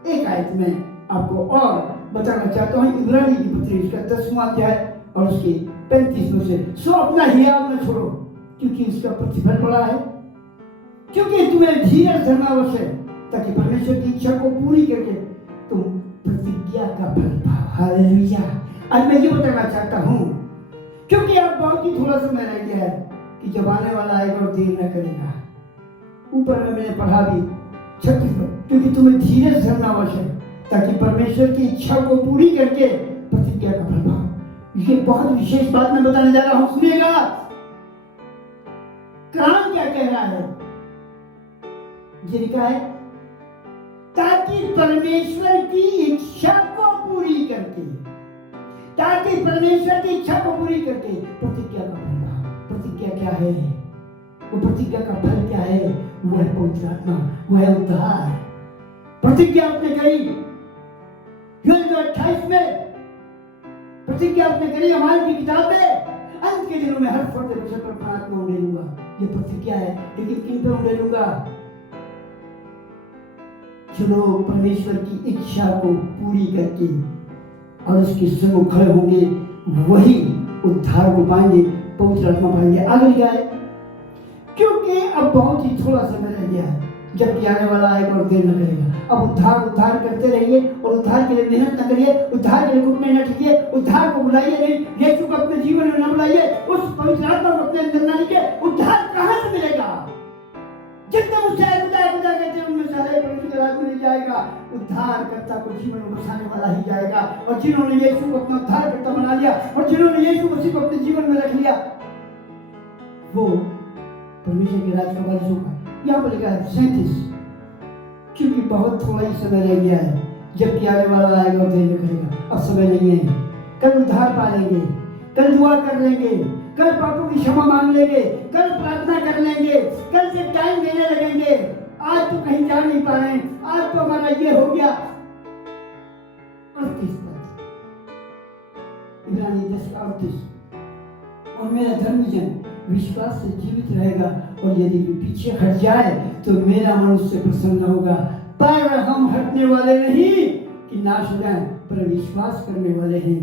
एक आयत में आपको और बताना चाहता हूं, इब्रानी की पत्री उसका 10वां अध्याय और उसके 35 से, सो अपना हियाव न छोड़ो क्योंकि उसका प्रतिफल बड़ा है, क्योंकि तुम्हें धीरज धरना आवश्यक है, ताकि परमेश्वर की इच्छा को पूरी करके तुम प्रतिज्ञा का फल पाओ। हालेलुया। आज मैं ये बताना चाहता हूं, क्योंकि अब बहुत ही थोड़ा समय रह गया है कि जब आने वाला आएगा और देर न करेगा। ऊपर में मैंने पढ़ा भी 36, क्योंकि तुम्हें धीरज धरना आवश्यक है, ताकि परमेश्वर की इच्छा को पूरी करके प्रतिज्ञा का फल पाओ। ये बहुत विशेष बात मैं बताने जा रहा हूं, सुनिएगा। कुरान क्या कह रहा है? ये लिखा है, ताकि परमेश्वर की इच्छा को पूरी करके, ताकि परमेश्वर की इच्छा को पूरी करके प्रतिज्ञा का फल पाओ। प्रतिज्ञा क्या है? वो प्रतिज्ञा का फल क्या है? वो है पवित्र आत्मा, वो है उद्धार। प्रतिज्ञा आपने करी, यूहन्ना 28 में प्रतिज्ञा आपने करी, हमारी की किताब में, अंत के दिनों में हर फर्द वचन पर अपना आत्मा उंडेलूंगा। ये प्रतिज्ञा है, लेकिन किन पे उंडेलूंगा? जो लोग परमेश्वर की इच्छा को पूरी करके और उसके सम्मुख खड़े होंगे वही उद्धार को पाएंगे, पवित्र आत्मा पाएंगे। आगे लिखा है, क्योंकि अब बहुत ही थोड़ा समय रह गया है, जबकि आने वाला आएगा और देर न करेगा। अब उद्धार करते रहिए और उद्धार के लिए मेहनत न करिए, उद्धार के लिए घुटने न टिकिए, उद्धार को बुलाइए नहीं, यीशु को अपने जीवन में न बुलाइए, उस पवित्र आत्मा को अपने अंदर न लिखिए। उद्धार कहां से मिलेगा? जितने मुझसे खुदा कहते हैं उनमें सारे परमेश्वर के राज में नहीं जाएगा। उद्धारकर्ता को जीवन में बसाने वाला ही जाएगा। और जिन्होंने यीशु को अपना उद्धारकर्ता बना लिया और जिन्होंने यीशु मसीह को अपने जीवन में रख लिया, वो परमेश्वर के राज का वारिस होगा। यहाँ पर लिखा है 37, क्योंकि बहुत थोड़ा ही समय रह गया है, जबकि आने वाला आएगा और देर न करेगा। अब समय नहीं है, कल उद्धार पा लेंगे, कल दुआ कर लेंगे, कल पापों की क्षमा मांग लेंगे, कल प्रार्थना कर लेंगे, कल से टाइम देने लगेंगे। आज तो कहीं जा नहीं पा रहे हैं, आज तो हमारा ये हो गया। 38 इब्रानी 10:38, और मेरा धर्मजन विश्वास से जीवित रहेगा, और यदि वे पीछे हट जाए तो मेरा मन उससे प्रसन्न होगा। पर हम हटने वाले नहीं कि नाश हो जाए, पर विश्वास करने वाले हैं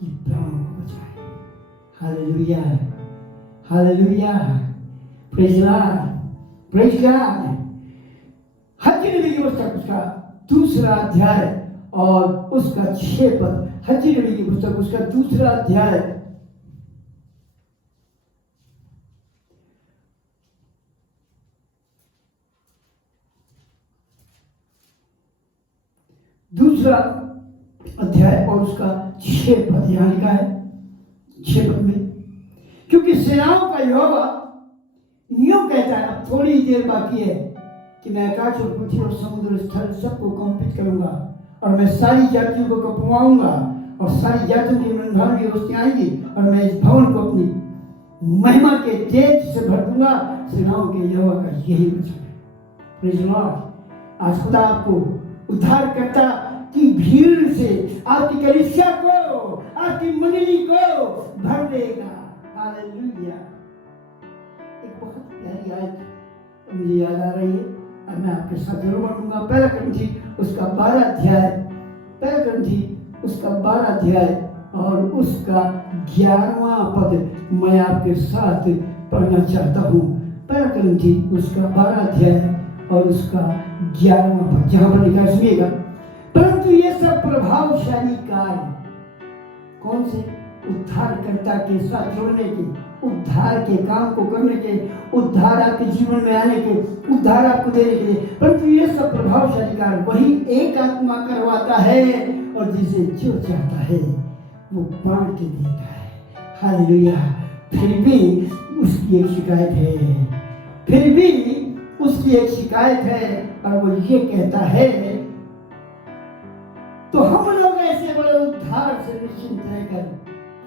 कि प्राणों को बचाए। Hallelujah, hallelujah, praise God, praise God. हज़ नबी की पुस्तक उसका 2 अध्याय और उसका 6 पद। हज़ नबी की पुस्तक उसका 2 अध्याय दूसरा अध्याय और उसका 6 पद यहां लिखा है। 6 पद में, क्योंकि सेनाओं का यहोवा यूं कहता है, अब थोड़ी देर बाकी है कि मैं आकाश और पृथ्वी और समुद्र स्थल सबको कंपित करूंगा और मैं सारी जातियों को कपवाऊंगा और सारी जातियों की मनभावन की वस्तुएं आएंगी और मैं इस भवन को अपनी महिमा के तेज से भर दूंगा। सेनाओं के यहोवा का यही वचन है। Praise Lord. आज खुदा आपको उद्धारकर्ता की भीड़ से आपकी कलीसिया को, आपकी मंडली को भर देगा। हालेलुया। एक बहुत प्यारी आयत मुझे याद आ रही है और मैं आपके साथ जरूर पढ़ूंगा। पहला कुरिन्थी उसका 12 अध्याय, पहला कुरिन्थी उसका 12 अध्याय और उसका 11वां पद मैं आपके साथ पढ़ना चाहता हूँ। पहला कुरिन्थी उसका 12 अध्याय और उसका 11वां पद, जहां पर लिखा है, सुनिएगा। परंतु ये सब प्रभावशाली कार्य कौन से? उद्धारकर्ता के साथ जुड़ने के, उद्धार के काम को करने के, उद्धार आपके जीवन में आने के, उद्धार आपको देने के लिए। परंतु ये सब प्रभावशाली कार्य वही एक आत्मा करवाता है और जिसे जो चाहता है वो बांट के देता है। हालेलुया। फिर भी उसकी एक शिकायत है, फिर भी उसकी एक शिकायत है और वो ये कहता है, तो हम लोग ऐसे बड़े उद्धार से निश्चिंत रहकर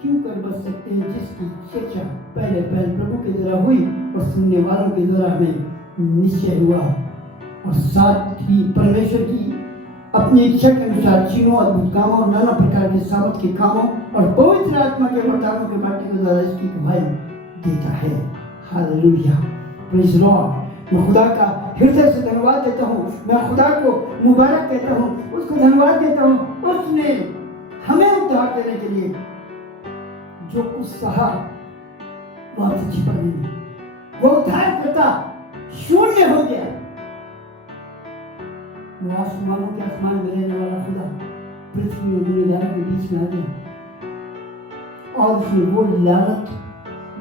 क्यों कर बच सकते हैं जिसकी शिक्षा पहले प्रभु के द्वारा हुई और सुनने वालों के द्वारा हमें निश्चय हुआ। और साथ ही परमेश्वर की अपनी इच्छा के अनुसार चिन्हों, अद्भुत कामों और नाना प्रकार के सामर्थ के कामों और पवित्र आत्मा के वरदानों के बांटने के द्वारा इसकी गवाही देता है। हालेलुया। Praise Lord. मैं खुदा का हृदय से धन्यवाद देता हूँ, मैं खुदा को मुबारक कहता हूँ, उसको धन्यवाद देता हूँ। उसने हमें उद्धार देने के लिए जो कुछ सहा वो आपसे छिपा नहीं। वो उद्धार करता शून्य हो गया। वो आसमानों के आसमान में रहने वाला खुदा पृथ्वी और दुनिया के बीच में आ गया और उसने वो लानत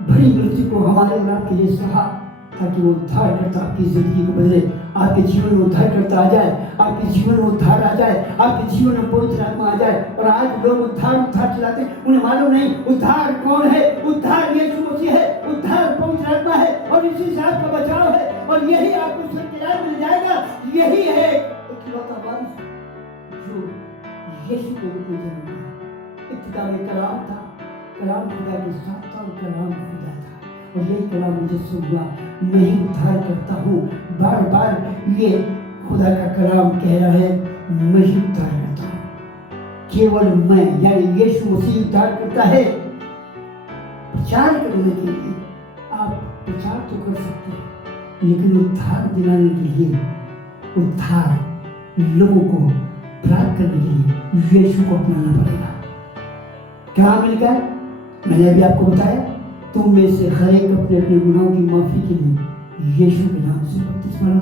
भरी मृत्यु को हमारे और आपके लिए सहा ताकि वो उद्धार करता आपकी जिंदगी को बदले, आपके जीवन में उद्धार करता आ जाए, आपके जीवन में उद्धार आ जाए, आपके जीवन में पवित्र आत्मा आ जाए। और आज लोग उद्धार चलाते हैं, उन्हें मालूम नहीं उद्धार कौन है। उद्धार यीशु मसीह है, उद्धार पवित्र आत्मा है और इसी से आपका बचाव है और यही आपको स्वर्ग की राह मिल जाएगा। यही है इकलौता वारिस जो यीशु के रूप में जन्म लिया। इब्तिदा में कलाम था, कलाम खुदा के साथ था और कलाम खुदा था और यही कलाम मुझे सुना, मैं ही उद्धार करता हूँ। बार बार ये खुदा का कलाम कह रहा है, मैं ही उद्धार करता हूँ। केवल मैं, यानी यीशु मसीह उद्धार करता है। प्रचार करने के लिए आप प्रचार तो कर सकते हैं, लेकिन उद्धार दिलाने के लिए, उद्धार लोगों को प्राप्त करने के लिए यीशु को अपनाना पड़ेगा। क्या मिलकर मैंने अभी आपको बताया, तुम में से हर एक अपने अपने गुनाहों की माफी के लिए यीशु के नाम से बपतिस्मा लो।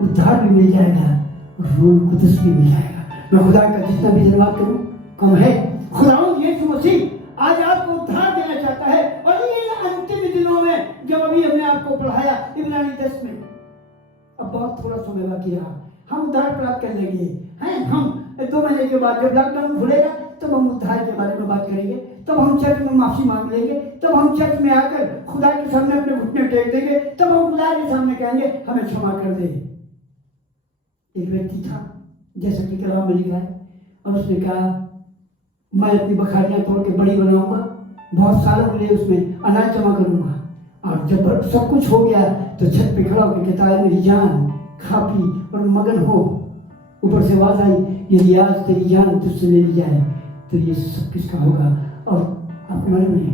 उद्धार भी मिल जाएगा, रूह कुदस भी मिल जाएगा। मैं खुदा का जितना भी धन्यवाद करूं कम है। खुदावंद यीशु मसीह आज आपको उद्धार देना चाहता है और ये अंतिम दिनों में, जब अभी हमने आपको पढ़ाया इब्रानी 10 में, अब बहुत थोड़ा समय बाकी रहा, हम उद्धार प्राप्त करने के हैं। हम 2 महीने के बाद जब लॉकडाउन खुलेगा तब हम उद्धार के बारे में बात करेंगे, तब हम चर्च में माफी मांग लेंगे, तब हम चर्च में आकर खुदा के सामने अपने घुटने टेक देंगे, तब हम खुदा के सामने कहेंगे हमें क्षमा कर दे। एक व्यक्ति था, जैसा कि कलाम में लिखा है, और उसने कहा मैं अपनी बखारियां तोड़ के बड़ी बनाऊंगा, बहुत सालों के लिए उसमें अनाज जमा करूंगा, और जब सब कुछ हो गया तो छत पे खड़ा होकर कहता है मेरी जान खा पी और मगन हो। ऊपर से आवाज आई, यदि आज तेरी जान तुझसे ले ली जाए तो ये सब किसका होगा। और आपको मालूम है,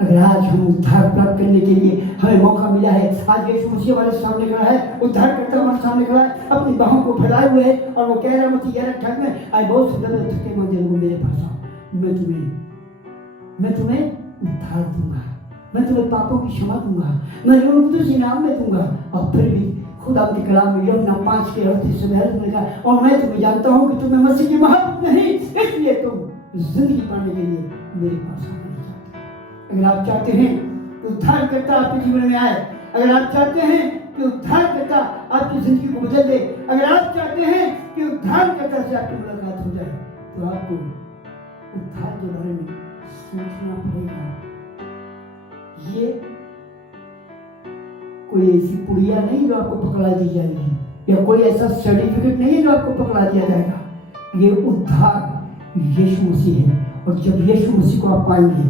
अगर आज हम उद्धार प्राप्त करने के लिए हमें मौका मिला है, आज यीशु मसीह हमारे सामने खड़ा है, उद्धार करता हमारे सामने खड़ा है, अपनी बाहों को फैलाए हुए है और वो कह रहा है आई बहुत से दर्द थके मंदिर वो मेरे पास आओ, मैं तुम्हें मैं तुम्हें उद्धार दूंगा, मैं तुम्हें पापों की क्षमा दूंगा, मैं तुम्हें कुछ इनाम में दूंगा। और फिर भी खुदा के कलाम में यूहन्ना 5:38 में लिखा, और मैं तुम्हें जानता हूँ कि तुम्हें मसीह की मोहब्बत नहीं, इसलिए तुम जिंदगी पाने के लिए मेरे पास आना चाहते। अगर आप चाहते हैं कि उद्धारकर्ता आपके जीवन में आए, अगर आप चाहते हैं कि उद्धारकर्ता आपकी जिंदगी को बदल दे, अगर आप चाहते हैं कि उद्धारकर्ता से आपकी मुलाकात हो जाए, तो आपको उद्धार के बारे में सोचना पड़ेगा। ये कोई ऐसी पुड़िया नहीं जो आपको पकड़ा दी जाएगी, या कोई ऐसा सर्टिफिकेट नहीं है जो आपको पकड़ा दिया जाएगा। ये उद्धार यीशु मसीह है। और जब यीशु मसीह को आप पाएंगे,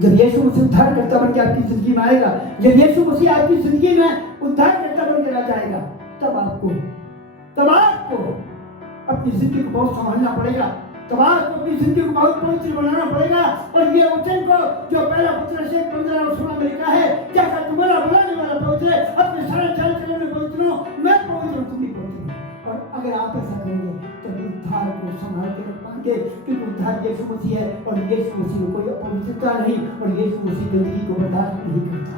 जब यीशु मसीह उद्धारकर्ता बन के आपकी जिंदगी में आएगा, जब यीशु मसीह आपकी जिंदगी में उद्धारकर्ता बन के आ जाएगा, तब आपको अपनी जिंदगी को बहुत संभालना पड़ेगा, तब आपको अपनी जिंदगी को बहुत पवित्र बनाना पड़ेगा। और ये वचन को जो पहला पत्रस 1:15 और 16 में लिखा है, क्या तुम्हारा बुलाने वाला पवित्र है, अपने सारे चाल चलन में पवित्र हो, मैं पवित्र हूं, तुम भी पवित्र हो। और अगर आप ऐसा करेंगे तो उद्धार को संभाल के रख पाएंगे, क्योंकि उद्धार यीशु मसीह है और यीशु मसीह में कोई अपवित्रता नहीं, और यीशु मसीह गंदगी को बर्दाश्त नहीं करता।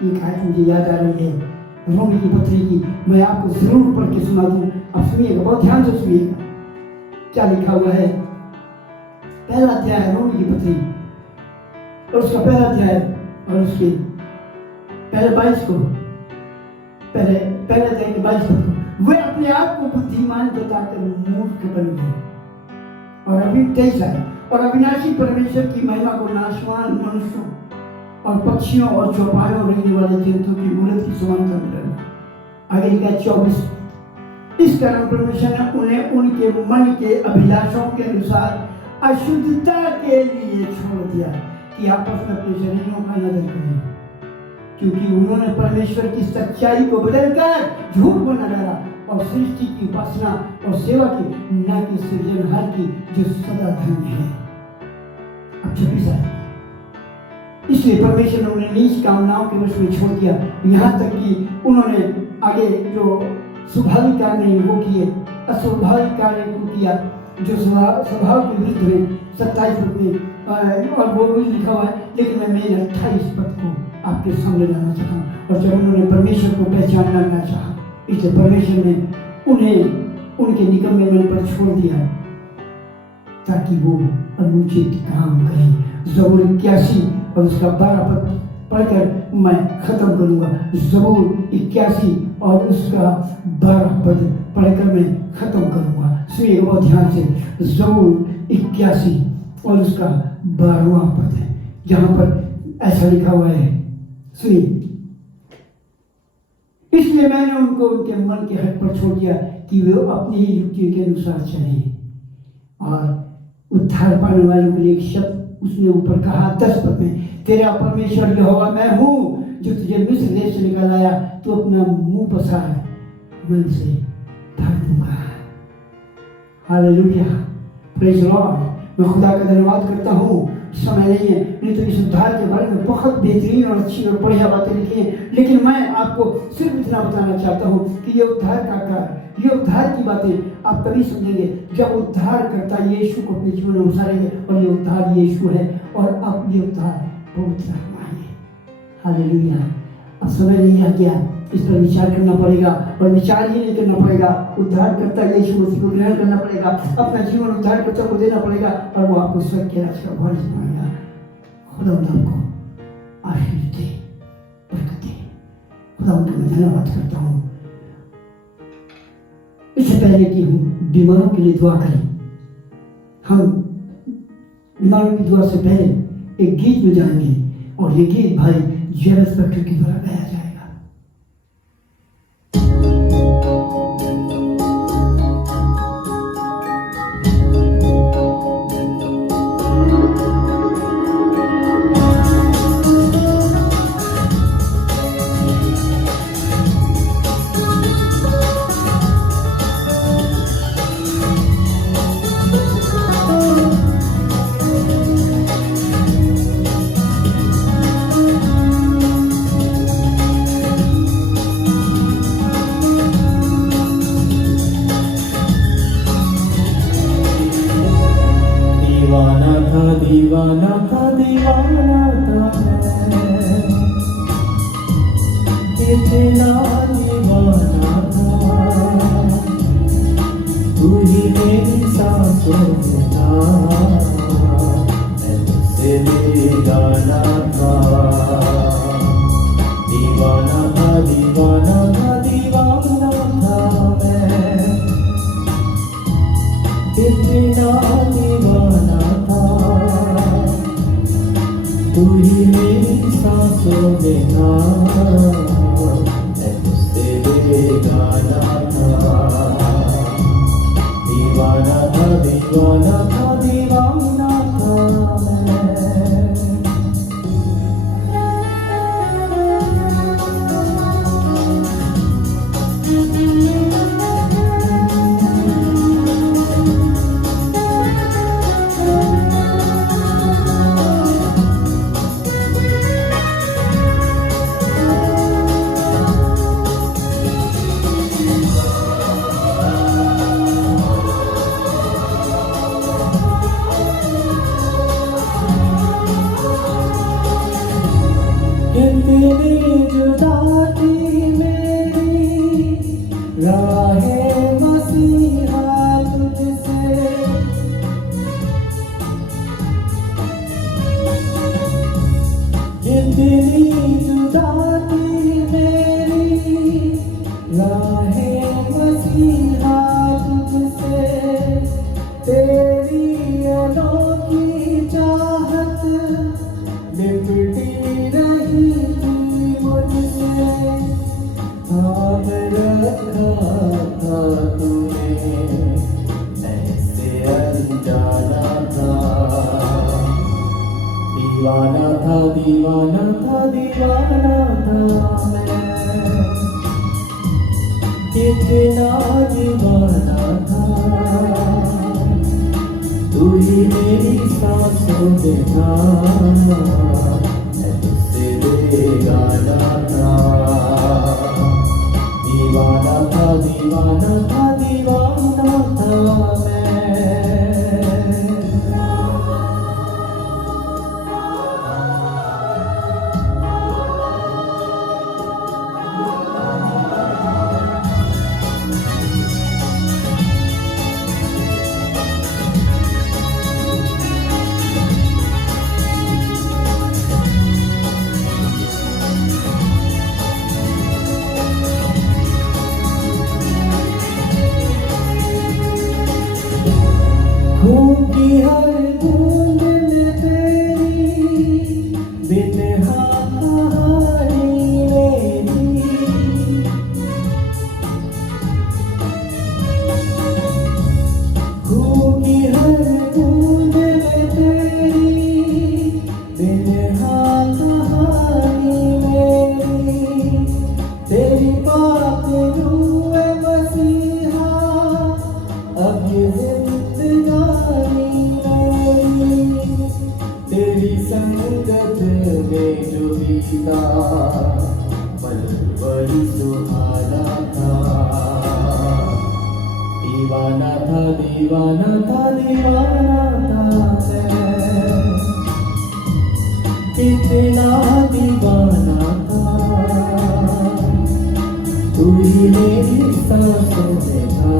एक आयत मुझे याद आ रही है रोमी की पत्री की, मैं आपको जरूर पढ़ के सुना दूं, आप सुनिएगा, बहुत ध्यान से सुनिएगा। क्या लिखा हुआ है? पहला अध्याय रोमी की पत्री और उसका पहला अध्याय और उसके पहले 22 को, पहले अध्याय के 22 को, वे अपने आप को बुद्धिमान बताकर मूर्ख बन गए और अभी 23 है, और अविनाशी परमेश्वर की महिमा को नाशवान मनुष्यों और पक्षियों और चौपायों रहने वाले जंतुओं की मूर्त की समानता में डाला। आगे लिखा 24, इस कारण परमेश्वर ने उन्हें उनके मन के अभिलाषों के अनुसार अशुद्धता के लिए छोड़ दिया कि आपस में अपने शरीरों का नदर करें, क्योंकि उन्होंने परमेश्वर की सच्चाई को बदलकर झूठ बना डाला और सृष्टि की उपासना और सेवा की, न कि सृजनहार की जो सदा धन्य है। अब 26 है, इसलिए परमेश्वर ने उन्हें नीच कामनाओं के वश में छोड़ दिया, यहाँ तक कि उन्होंने आगे जो स्वाभाविक कार्य नहीं वो किए, अस्वाभाविक कार्य को किया जो स्वभाव के विरुद्ध में। 27 पद में और वो भी लिखा हुआ है, लेकिन मैं 28 पद को आपके सामने लाना चाहता हूँ। और जब उन्होंने परमेश्वर को पहचानना न चाहा, इसलिए परमेश्वर ने उन्हें उनके निकम्मे मन पर छोड़ दिया ताकि वो अनुचित काम करें। ज़बूर 81 और उसका 12 पद पढ़कर मैं खत्म करूंगा। ज़बूर 81 और उसका 12 पद पढ़कर मैं खत्म करूंगा। सुनिए बहुत ध्यान से। ज़बूर 81 और उसका 12वां पद है, जहां पर ऐसा लिखा हुआ है, सुनिए, इसलिए मैंने उनको उनके मन के हट पर छोड़ दिया कि वे अपनी ही युक्तियों के अनुसार चलें। और उद्धार पाने वालों के लिए एक शब्द उसने ऊपर कहा 10 पद में, तेरा परमेश्वर यहोवा मैं हूँ जो तुझे मिस्र देश से निकाल आया, तू अपना मुंह पसार, मैं उसे भर दूंगा। Hallelujah, praise Lord. मैं खुदा का धन्यवाद करता हूँ। समय नहीं है, नहीं तो इस उद्धार के बारे में बहुत बेहतरीन और अच्छी और बढ़िया बातें लिखी हैं, लेकिन मैं आपको सिर्फ इतना बताना चाहता हूँ कि ये उद्धार का कार्य, ये उद्धार की बातें आप तभी समझेंगे जब उद्धार करता यीशु को अपने जीवन में उतारेंगे, और ये उद्धार यीशु है, और अब ये उद्धार पवित्र आत्मा है। हालेलुया। अब समय नहीं रह गया, इस पर विचार करना पड़ेगा, और विचार ही नहीं करना पड़ेगा, उद्धार करता यीशु मसीह को ग्रहण करना पड़ेगा, अपना जीवन उद्धार करता को देना पड़ेगा, और वो आपको स्वर्ग के राज का वारिस बनाएगा। खुदा आपको आशीष दे, बरकत दे। खुदा उनका मैं धन्यवाद करता हूँ। इससे पहले कि हम बीमारों के लिए दुआ करें, हम बीमारों की दुआ से पहले एक गीत में जाएंगे, और ये गीत भाई जेरस पट्टू के द्वारा गाया जाएगा। दीवाना था मैं, कितना दीवाना था, तू ही मेरी सांसों में था, मैं तुझसे बेगाना था। दीवाना था दीवाना था दीवाना था मैं, कितना दीवाना था, तू ही मेरी सांसों में था, मैं तुझसे बेगाना था। दीवाना था दीवाना था दीवाना था मैं। कितनी जुदा थी मेरी राहें मसीहा तुझसे, कितनी जुदा थी मेरी राहें मसीहा तुझसे, तेरी अनोखी चाहत लिपटी रही थी मुझसे, थाम रखा था तूने ऐसे अनजाना था। दीवाना था दीवाना था दीवाना था मैं, कितना दीवाना था, तू ही मेरी सांसों में था, मैं तुझसे बेगाना था। दीवाना था दीवाना था दीवाना था मैं। खून की हर बूंद में तेरी बिन कहानी मेरी, खून की हर बूंद में तेरी बिन कहानी मेरी, तेरी पाक रूह मसीहा अब ये तेरी संगत में जो बीता पल बड़ी सुहाना था। दीवाना था दीवाना था दीवाना था मैं, कितना दीवाना था, तू ही मेरी सांसों में था,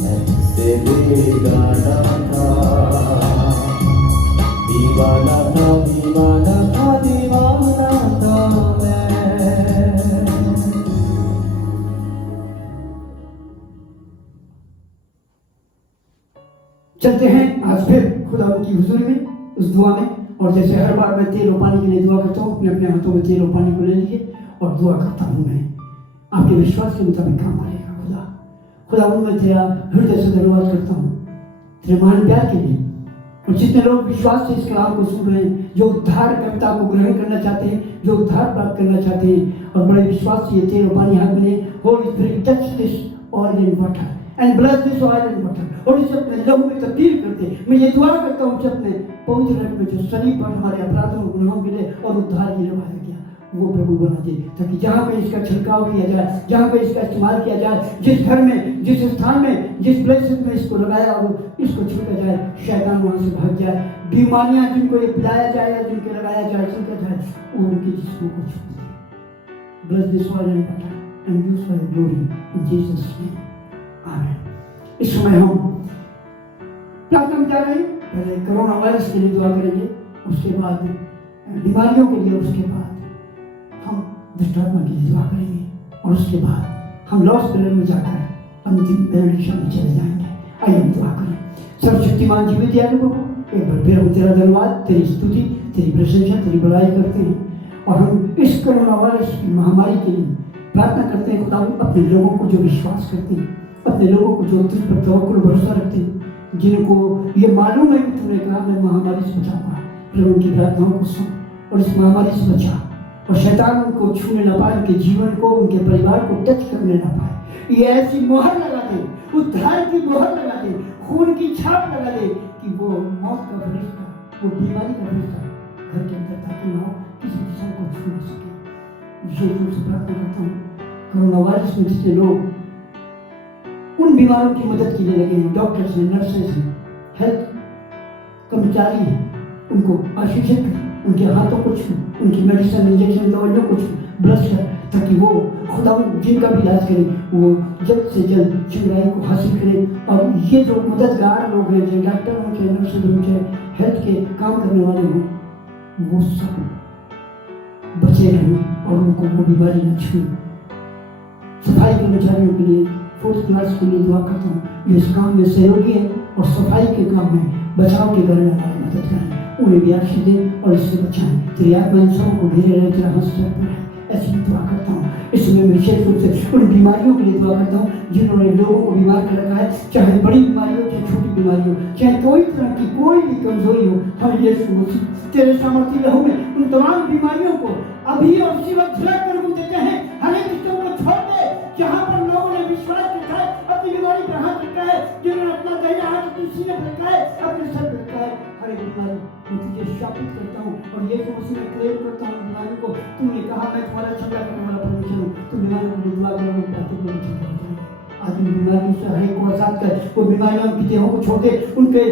मैं तुझसे बेगाना था। दीवाना था दीवाना था दीवाना था मैं। चलते हैं आज फिर खुदा की हुजूरी में उस दुआ में, और जैसे हर बार मैं तेल और पानी के लिए दुआ करता हूँ, अपने अपने हाथों में तेल और पानी को ले लीजिए और दुआ करता हूँ मैं आपके विश्वास के मुताबिक काम आएगा। खुदा मैं तेरा हृदय से धन्यवाद करता हूँ तेरे महान प्यार के लिए, और जितने लोग विश्वास से इस कलाम को सुन रहे हैं, जो उद्धार कविता को ग्रहण करना चाहते हैं, जो उद्धार प्राप्त करना चाहते हैं, और बड़े विश्वास से ये तेल और पानी हाथ में, Holi spirit touch this oil and water and bless this oil and water, और इसे अपने लहू में तब्दील करते। मैं ये दुआ करता हूँ कि अपने पवित्र रक्त में जो सलीब पर हमारे अपराधों और गुनाहों के लिए और उद्धार के लिए वादा किया, वो प्रभु बना दे, ताकि जहाँ पे इसका छिड़काव किया जाए, जहाँ पे इसका इस्तेमाल किया जाए, जिस घर में, जिस स्थान में, जिस प्लेसेस में इसको लगाया हो, इसको छिड़का जाए, शैतान वहाँ से भाग जाए। बीमारियाँ जिनको ये पिलाया जाए या जिनके लगाया जाए, छिड़का जाए, वो उनके जिस्मों को छू दे। Bless this word and water and use for your glory in Jesus' name. Amen. इस समय हम प्रार्थना में जा रहे हैं। पहले कोरोना वायरस के लिए दुआ करेंगे, उसके बाद बीमारियों के लिए, उसके बाद हम दुष्ट आत्मा के लिए दुआ करेंगे, और उसके बाद हम लॉस पिलर में जाकर अंतिम बेनेडिक्शन में चले जाएंगे। आइए हम दुआ करें। सर्वशक्तिमान जीवित दयालु प्रभु, एक बार फिर हम तेरा धन्यवाद, तेरी स्तुति, तेरी प्रशंसा, तेरी बड़ाई करते हैं, और हम इस कोरोना वायरस की महामारी के लिए प्रार्थना करते हैं। खुदा, अपने लोगों को जो विश्वास करते हैं, अपने लोगों को जो तुझ पर तवक्कुल भरोसा रखते हैं, जिनको ये मालूम है कि तूने कहा मैं महामारी से बचाऊंगा, प्रभु उनकी प्रार्थनाओं को सुन और इस महामारी से बचा, और शैतान उनको छूने ना पाए, उनके जीवन को, उनके परिवार को टच करने ना पाए। ये ऐसी मोहर लगा दे, उद्धार की मोहर लगा दे, खून की छाप लगा दे कि वो मौत का फरिश्ता, वो बीमारी का फरिश्ता घर के अंदर ताकि ना हो, किसी किस्म को छू ना सके। विशेष रूप से प्रार्थना करता हूँ कोरोना वायरस में जितने लोग उन बीमारों की मदद के लिए लगे हैं, डॉक्टर्स हैं, नर्सेस हैं, हेल्थ कर्मचारी हैं, उनको आशीषित कर, उनके हाथों को छू, उनकी मेडिसिन, इंजेक्शन, दवाइयों को छू, ब्लश कर, ताकि वो खुदा जिनका भी इलाज करें वो जल्द से जल्द चंगाई को हासिल करें। और ये जो मददगार लोग हैं, जो डॉक्टर हों, चाहे नर्सेज हों, चाहे हेल्थ के काम करने वाले हों, वो सब बचे रहें और उनको वो बीमारी न छूए। सफाई कर्मचारियों के लिए, फोर्थ क्लास के लिए दुआ करता हूँ, ये इस काम में सहयोगी है और सफाई के काम में, बचाव के घर में हमारी मदद करें, उन्हें भी आशीष दें और इससे बचाएं। तेरी आत्मा इन सबों को घेरे रहे, तेरा हंस सर पर है, ऐसी दुआ करता हूँ। इसमें मैं विशेष रूप से उन बीमारियों के लिए दुआ करता हूँ जिन्होंने लोगों को बीमार कर रखा है, चाहे बड़ी बीमारी हो, चाहे छोटी बीमारी हो, चाहे कोई तरह की कोई भी कमजोरी हो, हम यीशु मसीह तेरे सामर्थी लहू में उन तमाम बीमारियों को अभी और इसी वक्त झड़क कर हम देते हैं। हर एक चीजों को छोड़ दे जहाँ पर लोगों ने विश्वास रखा है, अपनी बीमारी पर हाथ रखा है, जिन्होंने अपना दाहिना हाथ अपने सीने पर रखा है, अपने सर पर रखा है, हर एक बीमारी मैं तुझे शापित करता हूँ और यीशु मसीह में क्लेम करता हूँ बीमारी को। तूने कहा मैं तुम्हारा झगड़ा करने वाला परमेश्वर हूँ, तुम बीमारी को दुआ करो, बातों को ठीक हो जाए। आज इन बीमारियों से हर एक को आजाद कर, वो बीमारियां उनकी देहों को छोड़ दे, उनके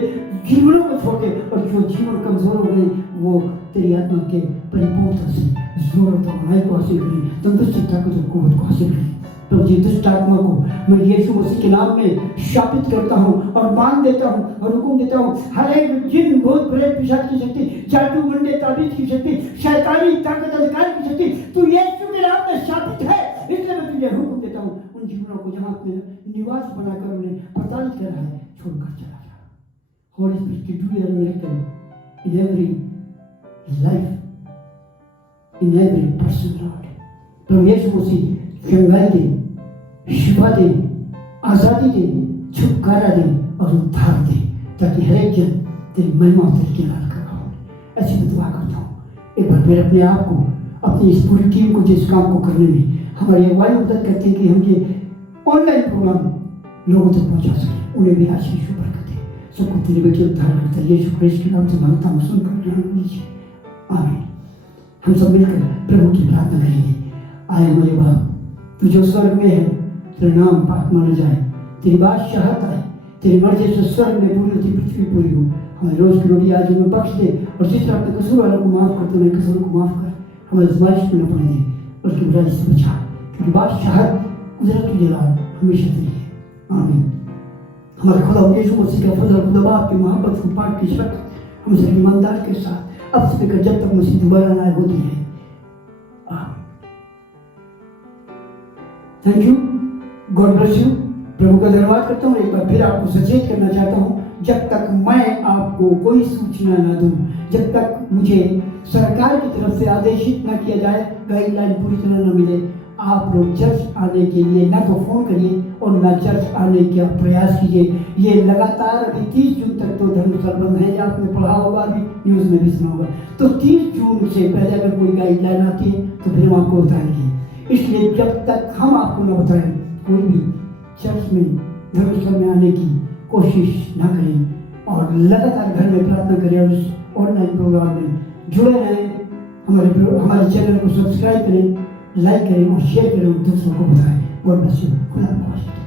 जीवनों को छोड़ दे, और जो जीवन कमजोर हो गए वो तेरी आत्मा के परिपूर्णता से जोर और तवानाई को हासिल करें, तंदुरुस्ती, ताकत और कुव्वत को हासिल करें। तो ये दुष्ट आत्मा को मैं यीशु मसीह के नाम में शापित करता हूँ और मान देता हूँ और हुक्म देता हूँ, हर एक जिन, भूत, प्रेत, पिशाच की शक्ति, जादू, मंडे, ताबीज की शक्ति, शैतानी ताकत, अधिकार की शक्ति, तू यीशु के नाम में शापित है। इसलिए मैं तुझे हुक्म देता हूँ, उन जीवनों को जहाँ पे निवास बनाकर उन्हें प्रताड़ित कर रहा है, छोड़कर चला जा। Holy Spirit, to do a miracle in every life, in every person, Lord. तो यीशु मसीह चंगाई दे, शिफा दे, आजादी दे, छुटकारा दे और उद्धार दे, ताकि हर एक जन तेरी महिमा और तेरी कीर्तन कर रहा हो। ऐसी मैं दुआ करता हूँ। एक बार फिर अपने आप को, अपनी इस पूरी टीम को जिस काम को करने में हमारी अगुवाई मदद करते हैं कि हम ये ऑनलाइन प्रोग्राम लोगों तक पहुँचा सकें, उन्हें भी आशीष प्रकट है। सबको तेरे बेटे उद्धार करता है यीशु मसीह के नाम से मानता हूँ, सुनकर ग्रहण कीजिए। आमीन। हम सब मिलकर प्रभु की प्रार्थना करेंगे। आए हमारे बाप, तू जो स्वर्ग में है, तेरा नाम पाक माना जाए, तेरी बादशाहत आए, तेरी मर्जी से स्वर्ग में पूरी होती पृथ्वी पूरी हो। हमें रोज की रोटी आज हमें बख्श दे, और जिस तरह अपने कसूर वालों को माफ करते हैं, कसूर को माफ कर, हमें आजमाइश में न पड़ने दे, उसकी बुराई से बचा, क्योंकि बादशाहत कुदरत की जलाल हमेशा तेरी है। आमीन। हमारे खुदा यीशु मसीह का फजल, खुदा बाप की मोहब्बत, पाक की शक्ति हम सब ईमानदार के साथ अब से लेकर जब तक मसीह दोबारा ना होती है। Thank you, God bless you. प्रभु का धन्यवाद करता हूँ। एक बार फिर आपको सचेत करना चाहता हूँ, जब तक मैं आपको कोई सूचना ना दूं, जब तक मुझे सरकार की तरफ से आदेशित न किया जाए, गाइडलाइन पूरी तरह न मिले, आप लोग चर्च आने के लिए ना तो फोन करिए और ना चर्च आने का प्रयास कीजिए। ये लगातार अभी 30 जून तक तो धर्मशाला बंद है, आपने पढ़ा होगा, अभी न्यूज़ में भी सुना होगा। तो 30 जून से पहले अगर कोई गाइडलाइन आती है तो फिर हम आपको बताएंगे। इसलिए जब तक हम आपको न बताएं, कोई भी चर्च में, धर्मशाला में आने की कोशिश ना करें, और लगातार घर में प्रार्थना करें और इस ऑनलाइन प्रोग्राम में जुड़े रहें। हमारे चैनल को सब्सक्राइब करें, लाइक करें और शेयर करें और दूसरों को बताएं। God bless you. खुदा हाफिज़।